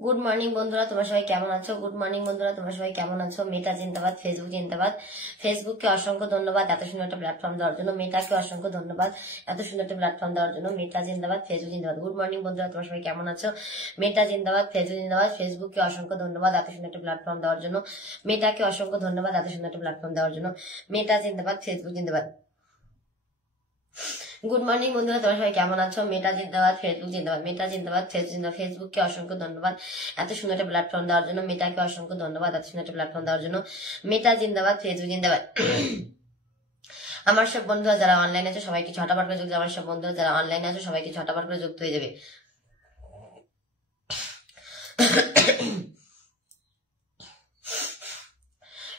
Good morning বন্ধুরা, তোমরা সবাই কেমন আছো? গুড মর্নিং বন্ধুরা, তোমরা সবাই কেমন আছো? মেটা জিন্দাবাদ, ফেসবুক জিন্দাবাদ। ফেসবুককে অসংখ্য ধন্যবাদ এত সুন্দর একটা প্ল্যাটফর্ম দেওয়ার জন্য। মেটাকে অসংখ্য ধন্যবাদ এত সুন্দর একটা প্ল্যাটফর্ম দেওয়ার জন্য। মেটা জিন্দাবাদ, ফেসবুক জিন্দাবাদ। গুড মর্নিং বন্ধুরা, তোমরা সবাই কেমন আছো? মেটা জিন্দাবাদ, ফেসবুক জিন্দাবাদ। ফেসবুককে অসংখ্য ধন্যবাদ এত সুন্দর একটা প্ল্যাটফর্ম দেওয়ার জন্য। মেটাকে অসংখ্য ধন্যবাদ এত সুন্দর একটা প্ল্যাটফর্ম দেওয়ার জন্য। মেটা জিন্দাবাদ, ফেসবুক জিন্দাবাদ। গুড মর্নিং বন্ধুরা, তোমরা সবাই কেমন আছো? মেটা জিন্দাবাদ, ফেসবুক জিন্দাবাদ। মেটা জিন্দাবাদ, ফেসবুক জিন্দাবাদ। ফেসবুককে অসংখ্য ধন্যবাদ এত সুন্দর একটা প্ল্যাটফর্ম দেওয়ার জন্য। মেটাকে অসংখ্য ধন্যবাদ এত সুন্দর একটা প্ল্যাটফর্ম দেওয়ার জন্য। মেটা জিন্দাবাদ, ফেসবুক জিন্দাবাদ। আমার সব বন্ধুরা যারা অনলাইন আছে সবাইকে ছটাবার করে যুক্ত। আমার সব বন্ধুরা যারা অনলাইনে আছে সবাইকে ছটাবার করে যুক্ত হয়ে যাবে।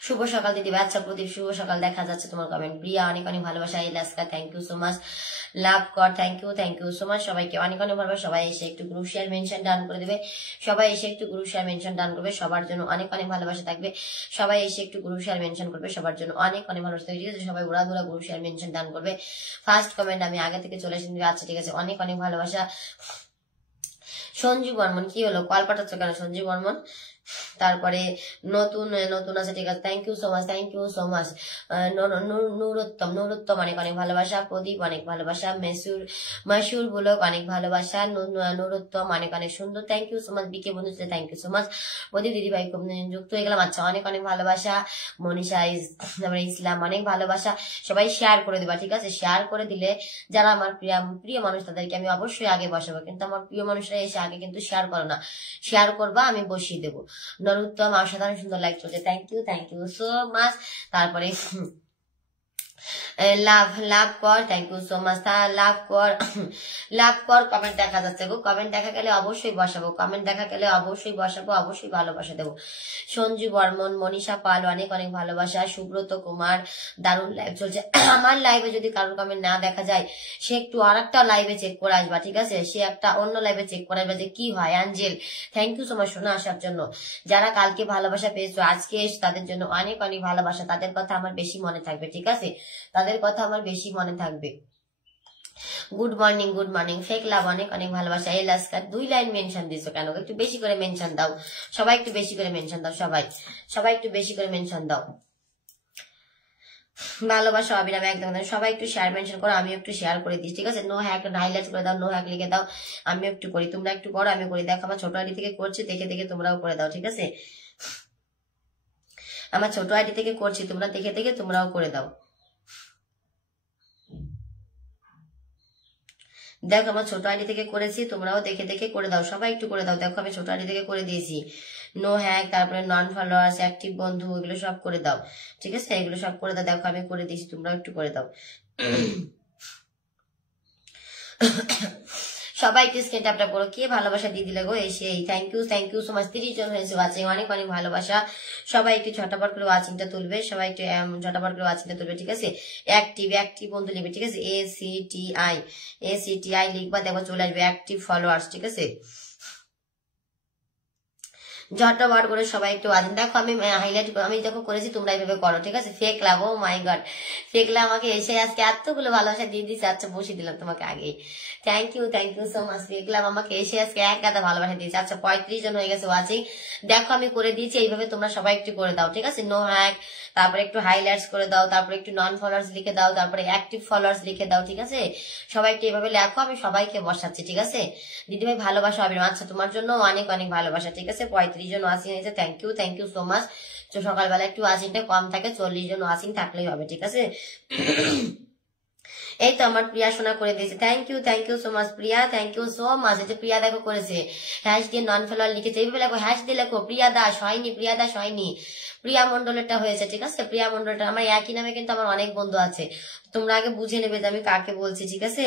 শুভ সকাল দিদি, বাচ্চা প্রদীপ, শুভ সকাল। দেখা যাচ্ছে তোমার কমেন্ট। প্রিয়া অনেক অনেক ভালোবাসা। ইলাস্কা থ্যাংক ইউ সো মাচ। লাভ কর থ্যাংক ইউ সো মাচ। সবাইকে অনেক অনেক ভালোবাসা। সবাই এসে একটু গ্রুপ শেয়ার মেনশন ডান করে দেবে। সবাই এসে একটু গ্রুপ শেয়ার মেনশন ডান করবে। সবার জন্য অনেক অনেক ভালোবাসা থাকবে। সবাই এসে একটু গ্রুপ শেয়ার মেনশন করবে। সবার জন্য অনেক অনেক ভালোবাসা থাকবে। ঠিক আছে, সবাই উড়া দুরা গ্রুপ শেয়ার মেনশন ডান করবে। ফার্স্ট কমেন্ট আমি আগে থেকে চলে এসে আচ্ছা ঠিক আছে, অনেক অনেক ভালোবাসা। সঞ্জু বর্মন, কি হলো কল পাঠাচ্ছ কেন সঞ্জু বর্মন? তারপরে নতুন নতুন আছে, ঠিক আছে, থ্যাংক ইউ সো মাচ। নুরোত্তম অনেক অনেক ভালোবাসা। প্রদীপ অনেক ভালোবাসা। মাসুর বুলক অনেক ভালোবাসা। নুরোত্তম অনেক অনেক সুন্দর, থ্যাংক ইউ সো মাচ। বিকে বন্ধু থ্যাংক ইউ সো মাচ। প্রদীপ দিদি ভাই খুব যুক্ত হয়ে গেলাম। আচ্ছা, অনেক অনেক ভালোবাসা। মনীষা ইসলাম অনেক ভালোবাসা। সবাই শেয়ার করে দিবা, ঠিক আছে? শেয়ার করে দিলে যারা আমার প্রিয় মানুষ তাদেরকে আমি অবশ্যই আগে বসাবো, কিন্তু আমার প্রিয় মানুষরা এসে আগে কিন্তু শেয়ার করো না। শেয়ার করবা, আমি বসিয়ে দেবো। নরোত্তম অসাধারণ সুন্দর লাইক চলছে, থ্যাংক ইউ সো মাচ। তারপরে লাভ কর, থ্যাংক ইউ সো মাচ। লাভ কর কমেন্ট দেখা যাচ্ছে গো। কমেন্ট দেখা গেলে অবশ্যই বসাবো, কমেন্ট দেখা গেলে অবশ্যই বসাবো, অবশ্যই ভালোবাসা দেবো। সঞ্জু বর্মন, মনীষা পাল অনেক অনেক ভালোবাসা। সুব্রত কুমার দারুণ লাইভ চলছে। আমার লাইভে যদি কারোর কমেন্ট না দেখা যায় সে একটু আর একটা লাইভে চেক করে আসবা, ঠিক আছে? সে একটা অন্য লাইভে চেক করে আসবা যে কি হয়। Angel thank you so much শোনা আসার জন্য। যারা কালকে ভালোবাসা পেয়েছো আজকে তাদের জন্য অনেক অনেক ভালোবাসা। তাদের কথা আমার বেশি মনে থাকবে, ঠিক আছে? তাদের কথা আমার বেশি মনে থাকবে। গুড মর্নিং ফেক লাভ অনেক অনেক ভালোবাসা। এলাস্কার 2 লাইন মেনশন দিছো কেন? একটু বেশি করে মেনশন দাও সবাই, একটু বেশি করে মেনশন দাও সবাই একটু বেশি করে মেনশন দাও। ভালোবাসা অবিরাম একদম। সবাই একটু শেয়ার মেনশন করো, আমি একটু শেয়ার করে দিই, ঠিক আছে? নো হ্যাক হাইলাইট করে দাও, নো হ্যাক লিখে দাও। আমি একটু করি, তোমরা একটু করো, আমি করি। দেখো আমার ছোট আইডি থেকে করছি, দেখে দেখে তোমরাও করে দাও, ঠিক আছে? আমার ছোট আইডি থেকে করছি, তোমরা দেখে দেখে তোমরাও করে দাও। দেখো আমার ছোট আইডি থেকে করেছি, তোমরাও দেখে দেখে করে দাও, সবাই একটু করে দাও। দেখো আমি ছোট আইডি থেকে করে দিয়েছি। নো হ্যাক, তারপরে নন ফলোয়ার্স, অ্যাক্টিভ বন্ধু, এগুলো সব করে দাও, ঠিক আছে? এগুলো সব করে দাও। দেখো আমি করে দিয়েছি, তোমরাও একটু করে দাও। সবাই একটু স্ক্রিন ট্যাপটা করো। কে ভালোবাসা দিয়ে দিলে গো এসে? Thank you so much. 30 জন হয়েছে ওয়াচিং, অনেক অনেক ভালোবাসা। সবাই একটু ঝটাপট করে ওয়াচিংটা তুলবে, সবাই একটু ঝটাপট করে ওয়াচিংটা তুলবে, ঠিক আছে? অ্যাক্টিভ বন্ধু লিখবে, ঠিক আছে? ACTI লিখবা, দেখো চলে আসবে অ্যাক্টিভ ফলোয়ার্স, ঠিক আছে? ঝটপট করে সবাই একটু ওয়াচিং। দেখো আমি হাইলাইট আমি দেখো করেছি, তোমরা এইভাবে করো, ঠিক আছে? Fake love, O my god, fake love আমাকে এসে আজকে এতগুলো ভালোবাসা দিয়ে দিচ্ছে। আচ্ছা বসিয়ে দিলাম তোমাকে আগেই, thank you so much. Fake love আমাকে এসে আজকে এক গাদা ভালোবাসা দিয়েছে। আচ্ছা 35 জন হয়ে গেছে ওয়াচিং। দেখো আমি করে দিয়েছি, এইভাবে তোমরা সবাই একটু করে দাও, ঠিক আছে? নো হ্যাক, তারপরে একটু হাইলাইটস করে দাও, তারপরে একটু নন ফলোয়ার্স লিখে দাও, তারপরে অ্যাক্টিভ ফলোয়ার্স লিখে দাও, ঠিক আছে? সবাই একটু এইভাবে লেখো, আমি সবাইকে বসাচ্ছি, ঠিক আছে? দিদিভাই ভালোবাসা হবে। আচ্ছা তোমার জন্য অনেক অনেক ভালোবাসা, ঠিক আছে? 35 জন ওয়াচিং হয়েছে, থ্যাংক ইউ সো মাচ। তো সকালবেলা একটু ওয়াচিংটা কম থাকে, 40 জন ওয়াচিং থাকলেই হবে, ঠিক আছে? এই তো আমার প্রিয়া সোনা করে দিয়েছে, thank you so much Priya, thank you so much. এই যে প্রিয়া দেখো করেছে, হ্যাশ দিয়ে নন ফলোয়ার লিখেছে। এইভাবে লেখো, হ্যাশ দিয়ে লেখো। প্রিয়া দাস হয়নি, প্রিয়া মন্ডলেরটা হয়েছে, ঠিক আছে? প্রিয়া মন্ডলটা আমার একই নামে কিন্তু আমার অনেক বন্ধু আছে, তোমরা আগে বুঝে নেবে যে আমি কাকে বলছি, ঠিক আছে?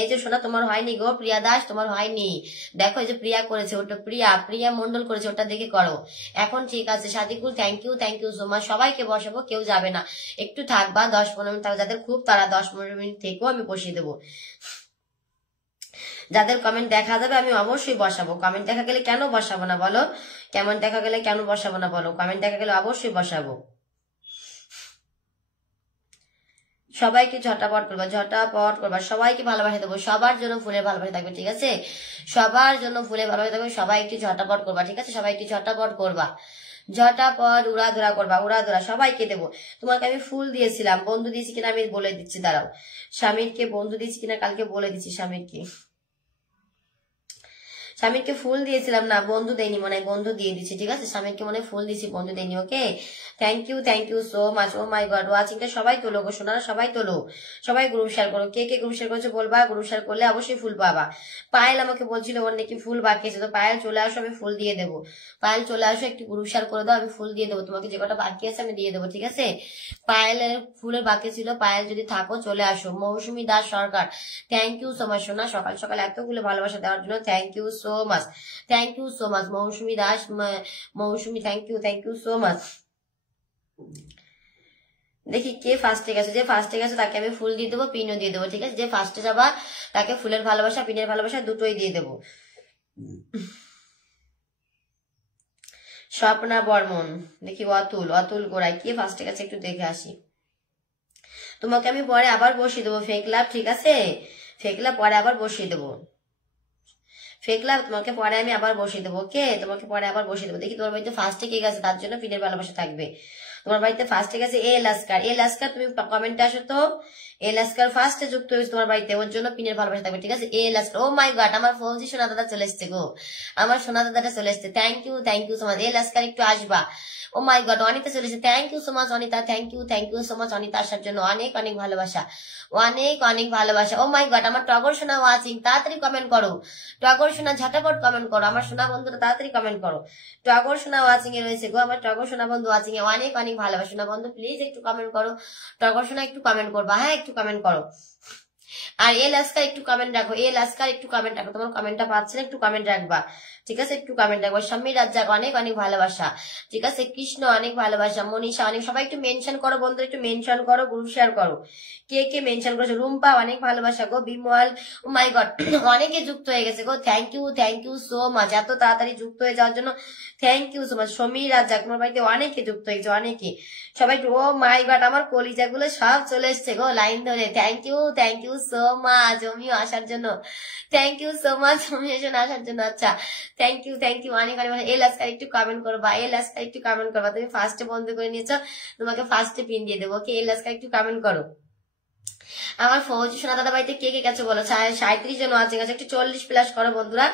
এই যে শোনা তোমার হয়নি গো, প্রিয়া দাস তোমার হয়নি। দেখো এই যে প্রিয়া করেছে, ওটা প্রিয়া মন্ডল করেছে, ওটা দেখে করো। এখন ঠিক আছে Sadikul, thank you so much. সবাইকে বসাবো, কেউ যাবে না, একটু থাকবা 10-15 মিনিট থাকবে। যাদের খুব তারা 10-15 মিনিট থেকেও আমি বসিয়ে দেবো। যাদের কমেন্ট দেখা যাবে আমি অবশ্যই বসাবো। কমেন্ট দেখা গেলে কেন বসাবো না বলো? কমেন্ট দেখা গেলে কেন বসাবো না বলো? কমেন্ট দেখা গেলে অবশ্যই বসাবো। সবাইকে ঝটাপট করবা, ঝটাপট করবা, সবাইকে ভালোবাসা দেবো, সবার জন্য ফুলের ভালোবাসা থাকবে, ঠিক আছে? সবার জন্য ফুলের ভালোবাসা থাকবে, সবাই একটু ঝটাপট করবা, ঠিক আছে? সবাই একটু ঝটাপট করবা, ঝটাপট উড়াধুরা করবা, উড়াধুরা সবাইকে দেবো। তোমাকে আমি ফুল দিয়েছিলাম, বন্ধু দিয়েছি কিনা আমি বলে দিচ্ছি, দাঁড়াও। স্বামীরকে বন্ধু দিয়েছি কিনা কালকে বলে দিচ্ছি। স্বামীরকে ফুল দিয়েছিলাম না, বন্ধু দেয়নি মনে হয়, বন্ধু দিয়ে দিচ্ছি, ঠিক আছে? স্বামীরকে মনে ফুল দিয়েছি, বন্ধু দেয়নি। Okay, thank you so much. Oh my god, ওয়াচিংটা সবাই তোলো গো সোনারা, সবাই তোলো, সবাই গ্রুপ শেয়ার করো। কে কে গ্রুপ শেয়ার করছো বলবা, গ্রুপ শেয়ার করলে অবশ্যই ফুল পাবা। পায়েল আমাকে বলছিল ওর নাকি ফুল বাকি আছে, তো পায়েল চলে আসো, আমি ফুল দিয়ে দেবো। পায়েল চলে আসো, একটু গ্রুপ শেয়ার করে দাও, আমি ফুল দিয়ে দেবো তোমাকে, যে কটা বাকি আছে আমি দিয়ে দেবো, ঠিক আছে? পায়েলের ফুলের বাকি ছিল, পায়েল যদি থাকো চলে আসো। Mousumi Das Sarkar, thank you so much সোনা, সকাল সকাল এতগুলো ভালোবাসা দেওয়ার জন্য thank you so much, thank you so much. Mousumi Das, Mousumi thank you so much. দেখি কে ফার্স্টে গেছে, যে ফার্স্টে গেছে তাকে আমি ফুল দিয়ে দেবো, পিনও দিয়ে দেবো, ঠিক আছে? যে ফার্স্টে যাবা তাকে ফুলের ভালোবাসা, পিনের ভালোবাসা দুটোই দিয়ে দেবো। স্বপ্না বর্মন, দেখি অতুল গোড়াই, কে ফার্স্টে গেছে একটু দেখে আসি। তোমাকে আমি পরে আবার বসিয়ে দেবো ফেক লাভ, ঠিক আছে? ফেক লাভ পরে আবার বসিয়ে দেবো, ফেক লাভ তোমাকে পরে আমি আবার বসিয়ে দেবো। ওকে, তোমাকে পরে আবার বসিয়ে দেবো। দেখি তোমার বাড়িতে ফার্স্টে কে গেছে, তার জন্য পিনের ভালোবাসা থাকবে। তোমার বাড়িতে ফার্স্টে গেছে এ লাস্কার, তুমি কমেন্টে আসো তো। এ লাস্কার ফার্স্টে যুক্ত হয়েছে তোমার বাড়িতে, ওর জন্য পিনের ভালোবাসা থাকবে, ঠিক আছে? এ লাস্কার, ও মাই গড, আমার ফৌজি সোনা দাদা চলে এসছে গো, আমার সোনা দাদাটা চলে এসছে। Thank you so much. এ লাস্কার একটু আসবা। ও মাই গড, অনিতা চলে এসেছে, thank you so much Anita, thank you so much Anita আসার জন্য, অনেক অনেক ভালোবাসা, অনেক ভালোবাসা। ও মাই গড, আমার টগর সোনা ওয়াচিং, তাড়াতাড়ি কমেন্ট করো, টগর সোনা ঝটাপট কমেন্ট করো, আমার সোনা বন্ধুরা তাড়াতাড়ি কমেন্ট করো। টগর সোনা ওয়াচিং এ রয়েছে গো, আমার টগর সোনা বন্ধু ওয়াচিং এ, অনেক ভালোবাসা। সোনা বন্ধু প্লিজ একটু কমেন্ট করো, টগর সোনা একটু কমেন্ট করবা, হ্যাঁ একটু কমেন্ট করো। আর এ লাস্কার একটু কমেন্ট রাখো, এ লাস্কার একটু কমেন্ট রাখো, তোমার কমেন্টটা পাচ্ছে না, একটু কমেন্ট রাখবা, ঠিক আছে? একটু কমেন্ট রাখবো। স্বামী রাজ্জাক, অনেক ভালোবাসা, ঠিক আছে? কৃষ্ণ, অনেক ভালোবাসা। মনীষা, অনেক, সবাই একটু মেনশন করো বন্ধু, একটু মেনশন করো, গ্রুপ শেয়ার করো। কে কে মেনশন করেছো? রুম্পা, অনেক ভালোবাসা গো। বিমল, ও মাই গড, অনেকে যুক্ত হয়ে গেছে গো, থ্যাংক ইউ সো মাচ, এত তাড়াতাড়ি যুক্ত হয়ে যাওয়ার জন্য thank you so much. Samir Razzak, তোমার বাড়িতে অনেকে যুক্ত হয়েছে, অনেকে, সবাই। ও মাই গড, আমার কলিজাগুলো সব চলে এসছে গো লাইন ধরে। থ্যাংক ইউ সো মাচ অমিও আসার জন্য, থ্যাংক ইউ সো মাচ অমিও আসার জন্য। আচ্ছা, থ্যাংক ইউ অনেক এ লাস্কার একটু কমেন্ট করবা, এ লাস্কার একটু কমেন্ট করবা। তুমি ফার্স্টে বন্ধ করে নিয়েছো, তোমাকে ফার্স্টে পিন দিয়ে দেবো। ওকে, এ লাস্কার একটু কমেন্ট করো। আমার ফৌজি সোনা দাদা বাড়িতে কে কে গেছে বলো? 37 জন ওয়াচিং আছে, একটু 40+ করো বন্ধুরা,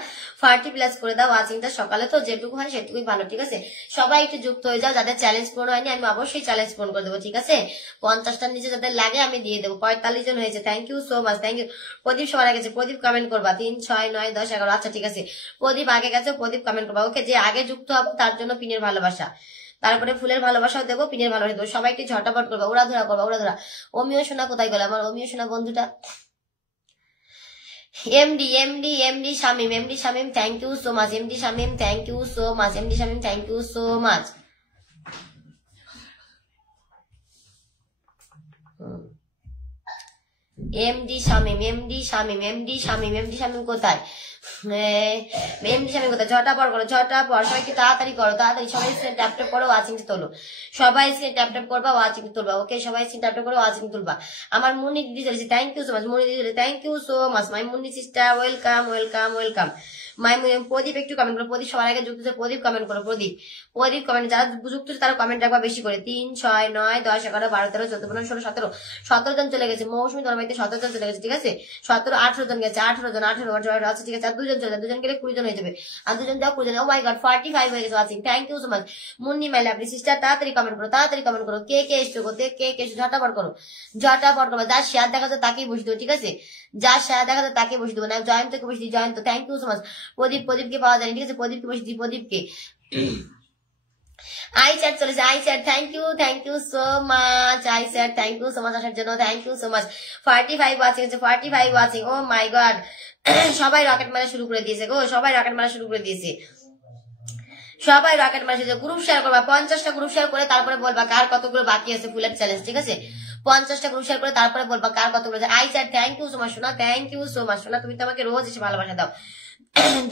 40+ করে দাও। ওয়াচিংটা সকালে তো যেটুকু হয় সেটুকুই ভালো, ঠিক আছে? সবাই একটু যুক্ত হয়ে যাও, যাদের চ্যালেঞ্জ পূরণ হয়নি আমি অবশ্যই চ্যালেঞ্জ পূরণ করে দেবো, ঠিক আছে? 50টার নিচে যাদের লাগে আমি দিয়ে দেবো। 45 জন হয়েছে, thank you so much, thank you. Pradeep সবার আগে গেছে, প্রদীপ কমেন্ট করবা, 3, 6, 9, 10, 11। আচ্ছা ঠিক আছে, প্রদীপ আগে গেছে, প্রদীপ কমেন্ট করবা। ওকে, যে আগে যুক্ত হবো তার জন্য পিনের ভালোবাসা, তারপরে ফুলের ভালোবাসাও দেবো, পিনের ভালোবাসা দেবো। সবাইকে ঝটাপট করবা, উড়াধুরা করবা, উড়াধুরা। অমিও সোনা কোথায় গেল আমার অমিও সোনা বন্ধুটা? MD Shamim, thank you so much. MD Shamim, thank you so much. MD Shamim, thank you so much. MD Shamim কোথায়? ঝটাপট করো, ঝটাপট, সবাই কি তাড়াতাড়ি করো, তাড়াতাড়ি সবাই স্ক্রিন ট্যাপ ট্যাপ করো, ওয়াচিং তোলো, সবাই স্ক্রিন ট্যাপ ট্যাপ করবা, ওয়াচিং তুলবা। ওকে, সবাই স্ক্রিন ট্যাপ ট্যাপ করো, ওয়াচিং তুলবা। আমার মুন্নি দিদি চলেছে, thank you so much. Munni দিদি, thank you so much. My Munni sister, welcome. My Pradeep একটু কমেন্ট করো, প্রদীপ সবার আগে যুক্ত হচ্ছে, প্রদীপ কমেন্ট করো, প্রদীপ কমেন্ট, যারা যুক্ত হচ্ছে তারা কমেন্ট রাখবা বেশি করে। 3, 6, 9, 10, 11, 12, 13, 14, 15, 16, 17 জন চলে গেছে। মৌসুমী তোমার বাড়িতে 17 জন চলে গেছে, ঠিক আছে? 17, 18 জন গেছে, 18 জন, আচ্ছা ঠিক আছে। আর 2 জন চলে যায়, 2 জন গেলে 20 জন হয়ে যাবে। আর 2 জন যাও 20 জন। ও মাই গড, 45 হয়ে গেছে watching, thank you so much. Munni my lovely sister, তাড়াতাড়ি কমেন্ট করো, কে কে এসছো গো, কে এসছো, ঝটাপট করো। যার শেয়ার দেখা যায় তাকেই বসে দেবো, ঠিক আছে? যার শেয়ার দেখা যায় তাকে বসে দেবো না। জয়ন্তকে বসে দিই, Jayanta, thank you so much. প্রদীপকে পাওয়া যায়নি, ঠিক আছে? প্রদীপকে বসে দিই, প্রদীপকে। আই চ্যাট চলেছে, I chat, thank you so much. I chat, thank you so much আসার জন্য, thank you so much. 45 watching আছে, 45 ওয়াচিং। ও মাই গড, সবাই রকেট মারা শুরু করে দিয়েছে গো, সবাই রকেট মারা শুরু করে দিয়েছে। গ্রুপ শেয়ার করবা, 50টা গ্রুপ শেয়ার করে তারপরে বলবা কার কতগুলো বাকি আছে ফুলের চ্যালেঞ্জ, ঠিক আছে? 50টা গ্রুপ শেয়ার করে তারপরে বলবা কার কতগুলো আছে। I chat, thank you so much সোনা, থ্যাংক ইউ সো মাচ সোনা। তুমি তো আমাকে রোজ এসে ভালোবাসা দাও,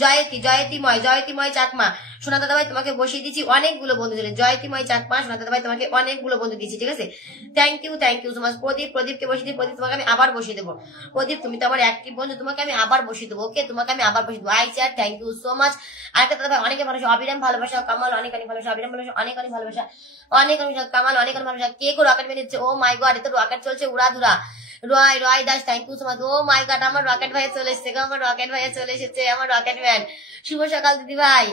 জয়তিময় চাকমা সোনা দাদা ভাই তোমাকে বসিয়ে দিচ্ছি অনেকগুলো বন্ধু দিলে। জয়তিময় চাকমা সোনা দাদা ভাই তোমাকে অনেকগুলো বন্ধু দিচ্ছি, ঠিক আছে? Thank you so much. প্রদীপকে বসিয়ে দিই। প্রদীপ তোমাকে আমি আবার বসিয়ে দেবো। প্রদীপ তুমি তো আমার অ্যাক্টিভ বন্ধু, তোমাকে আমি আবার বসিয়ে দেবো। ওকে, তোমাকে আমি আবার বসিয়ে দেবো। Chair thank you so much. আরেকটা দাদা ভাই অনেকে ভালোবাসা, অবিরাম ভালোবাসা, কামাল অনেক ভালোবাসা, অবিরাম ভালোবাসা, অনেক ভালোবাসা, অনেক কামাল অনেক ভালোবাসা। কে কো রকেট বেরিয়েছে? ও মাই গড, এত রকেট চলছে উড়াধুরা। Roy Das thank you so much. Oh my god, আমার রকেট ভাইয়া চলে এসেছে, আমার রকেট ভাইয়া চলে এসেছে, আমার রকেট ম্যান। শুভ সকাল দিদি ভাই,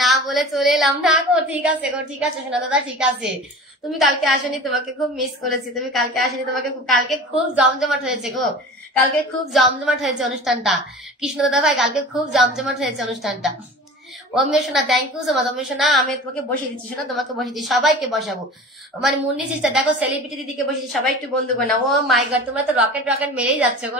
না বলে চলে এলাম না গো। ঠিক আছে গো, ঠিক আছে সোনা দাদা, ঠিক আছে। তুমি কালকে আসনি, তোমাকে খুব মিস করেছি। তুমি কালকে আসনি, তোমাকে কালকে খুব জমজমাট হয়েছে গো। কালকে খুব জমজমাট হয়েছে অনুষ্ঠানটা। কৃষ্ণ দাদা ভাই কালকে খুব জমজমাট হয়েছে অনুষ্ঠানটা। অমিয় সোনা থ্যাংক ইউ সো মাচ। অমিয় সোনা আমি তোমাকে বসিয়ে দিচ্ছি, শোনা তোমাকে বসিয়ে দিচ্ছি, সবাইকে বসাবো। মানে মুন্নি সিস্টার দেখো, সেলিব্রিটি দিদিকে বসিয়েছি, সবাই একটু বন্ধু করে না। ও মাই গড, তোমরা তো রকেট মেরেই যাচ্ছে গো,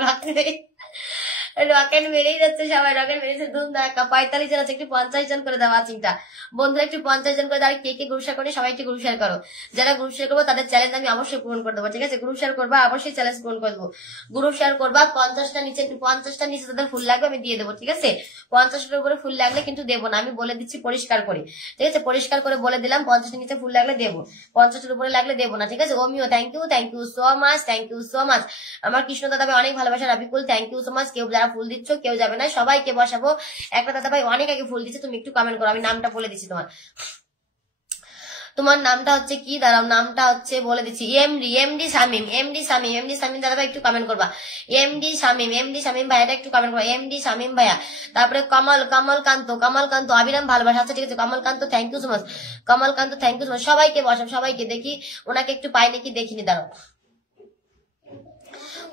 রকেট মেরেই যাচ্ছে সবাই, রকেট মেরেছে ধুম ধাক্কা। 45 জন আছে, একটু 50 জন করে দেওয়া চিন্তা বন্ধুরা, একটু 50 জন করে দাও। কে কে গ্রুপ শেয়ার করে সবাই একটু গ্রুপ শেয়ার করো। যারা গ্রুপ শেয়ার করবো তাদের চ্যালেঞ্জ আমি অবশ্যই পূরণ করে দেবো, ঠিক আছে? গ্রুপ শেয়ার করবা, অবশ্যই চ্যালেঞ্জ পূরণ করে দেবো। গ্রুপ শেয়ার করবা, 50টা নিচে তাদের ফুল লাগবে, আমি দিয়ে দেবো, ঠিক আছে? 50টার উপরে ফুল লাগলে কিন্তু দেবো না, আমি বলে দিচ্ছি পরিষ্কার করে, ঠিক আছে? পরিষ্কার করে বলে দিলাম, 50টার নিচে ফুল লাগলে দেবো, 50টার উপরে লাগলে দেবো না, ঠিক আছে? ওমিও thank you so much, thank you so much. আমার কৃষ্ণ দাদা ভাই অনেক ভালোবাসা। Rabikul thank you so much. কেউ যারা ফুল দিচ্ছ কেউ যাবে না, সবাইকে বসাবো। একটা দাদা ভাই অনেক আগে ফুল দিচ্ছে, তুমি একটু কমেন্ট করো, আমি নামটা বলে দিচ্ছি। তোমার নামটা হচ্ছে কি? দাঁড়াও, নামটা হচ্ছে বলে দিচ্ছি। এমডি শামিম দাদা ভাই একটু কমেন্ট করবা। এমডি শামিম ভাইয়াটা একটু কমেন্ট করবা। এমডি শামিম ভাইয়া। তারপরে কমলকান্ত অবিরাম ভালোবাসা। আচ্ছা ঠিক আছে, Kamalkanta thank you so much. Kamalkanta thank you so much. সবাইকে বসাম, সবাইকে দেখি ওনাকে একটু পাই নাকি দেখিনি, দাঁড়াও।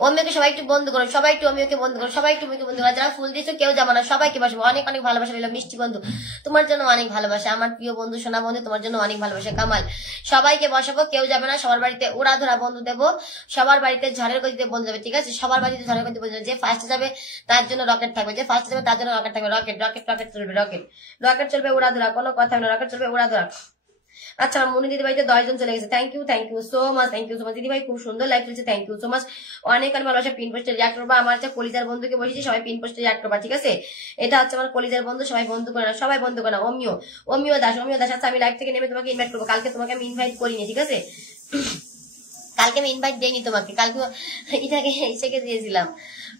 অমিয়কে সবাই একটু বন্ধ করো, সবাই একটু অমিয়কে বন্ধ করো, সবাই একটু অমিয়কে বন্ধ করো। যারা ফুল দিয়েছো কেউ যাবো না, সবাইকে বসবো। অনেক ভালোবাসা রইল মিষ্টি বন্ধু, তোমার জন্য অনেক ভালোবাসা। আমার প্রিয় বন্ধু সোনা বন্ধু, তোমার জন্য অনেক ভালোবাসা। কামাল সবাইকে বসাবো, কেউ যাবে না। সবার বাড়িতে উড়াধরা বন্ধু দেবো, সবার বাড়িতে ঝড়ের গতিতে বন্ধু যাবে, ঠিক আছে? সবার বাড়িতে ঝড়ের গতিতে বন্ধু যাবে। যে ফার্স্টে যাবে তার জন্য রকেট থাকবে, যে ফার্স্টে যাবে তার জন্য রকেট থাকবে। রকেট চলবে, রকেট চলবে উড়াধরা, কোনো কথা না, রকেট চলবে উড়াধরা। আচ্ছা, আমার মনি দিদি ভাইতে 10 জন চলে গেছে। থ্যাংক ইউ সো মাচ, দিদি ভাই খুব সুন্দর লাইভ চলছে, থ্যাংক ইউ সো মাচ। অনেক ভালোবাসা। পিন পোস্টে রিয়াক্ট করবা। আমার যে কলিজার বন্ধুকে বসেছি, সবাই পিন পোস্টে রিয়াক্ট করবা, ঠিক আছে? এটা হচ্ছে আমার কলিজার বন্ধু, সবাই বন্ধু করে না, সবাই বন্ধু করে না। অমিয় দাস। আচ্ছা, আমি লাইভ থেকে নেমে তোমাকে ইনভাইট করবো। কালকে তোমাকে আমি ইনভাইট করিনি, ঠিক আছে? কালকে আমি ইনভাইট দেইনি তোমাকে, কালকে এটাকে ইসেকে দিয়েছিলাম,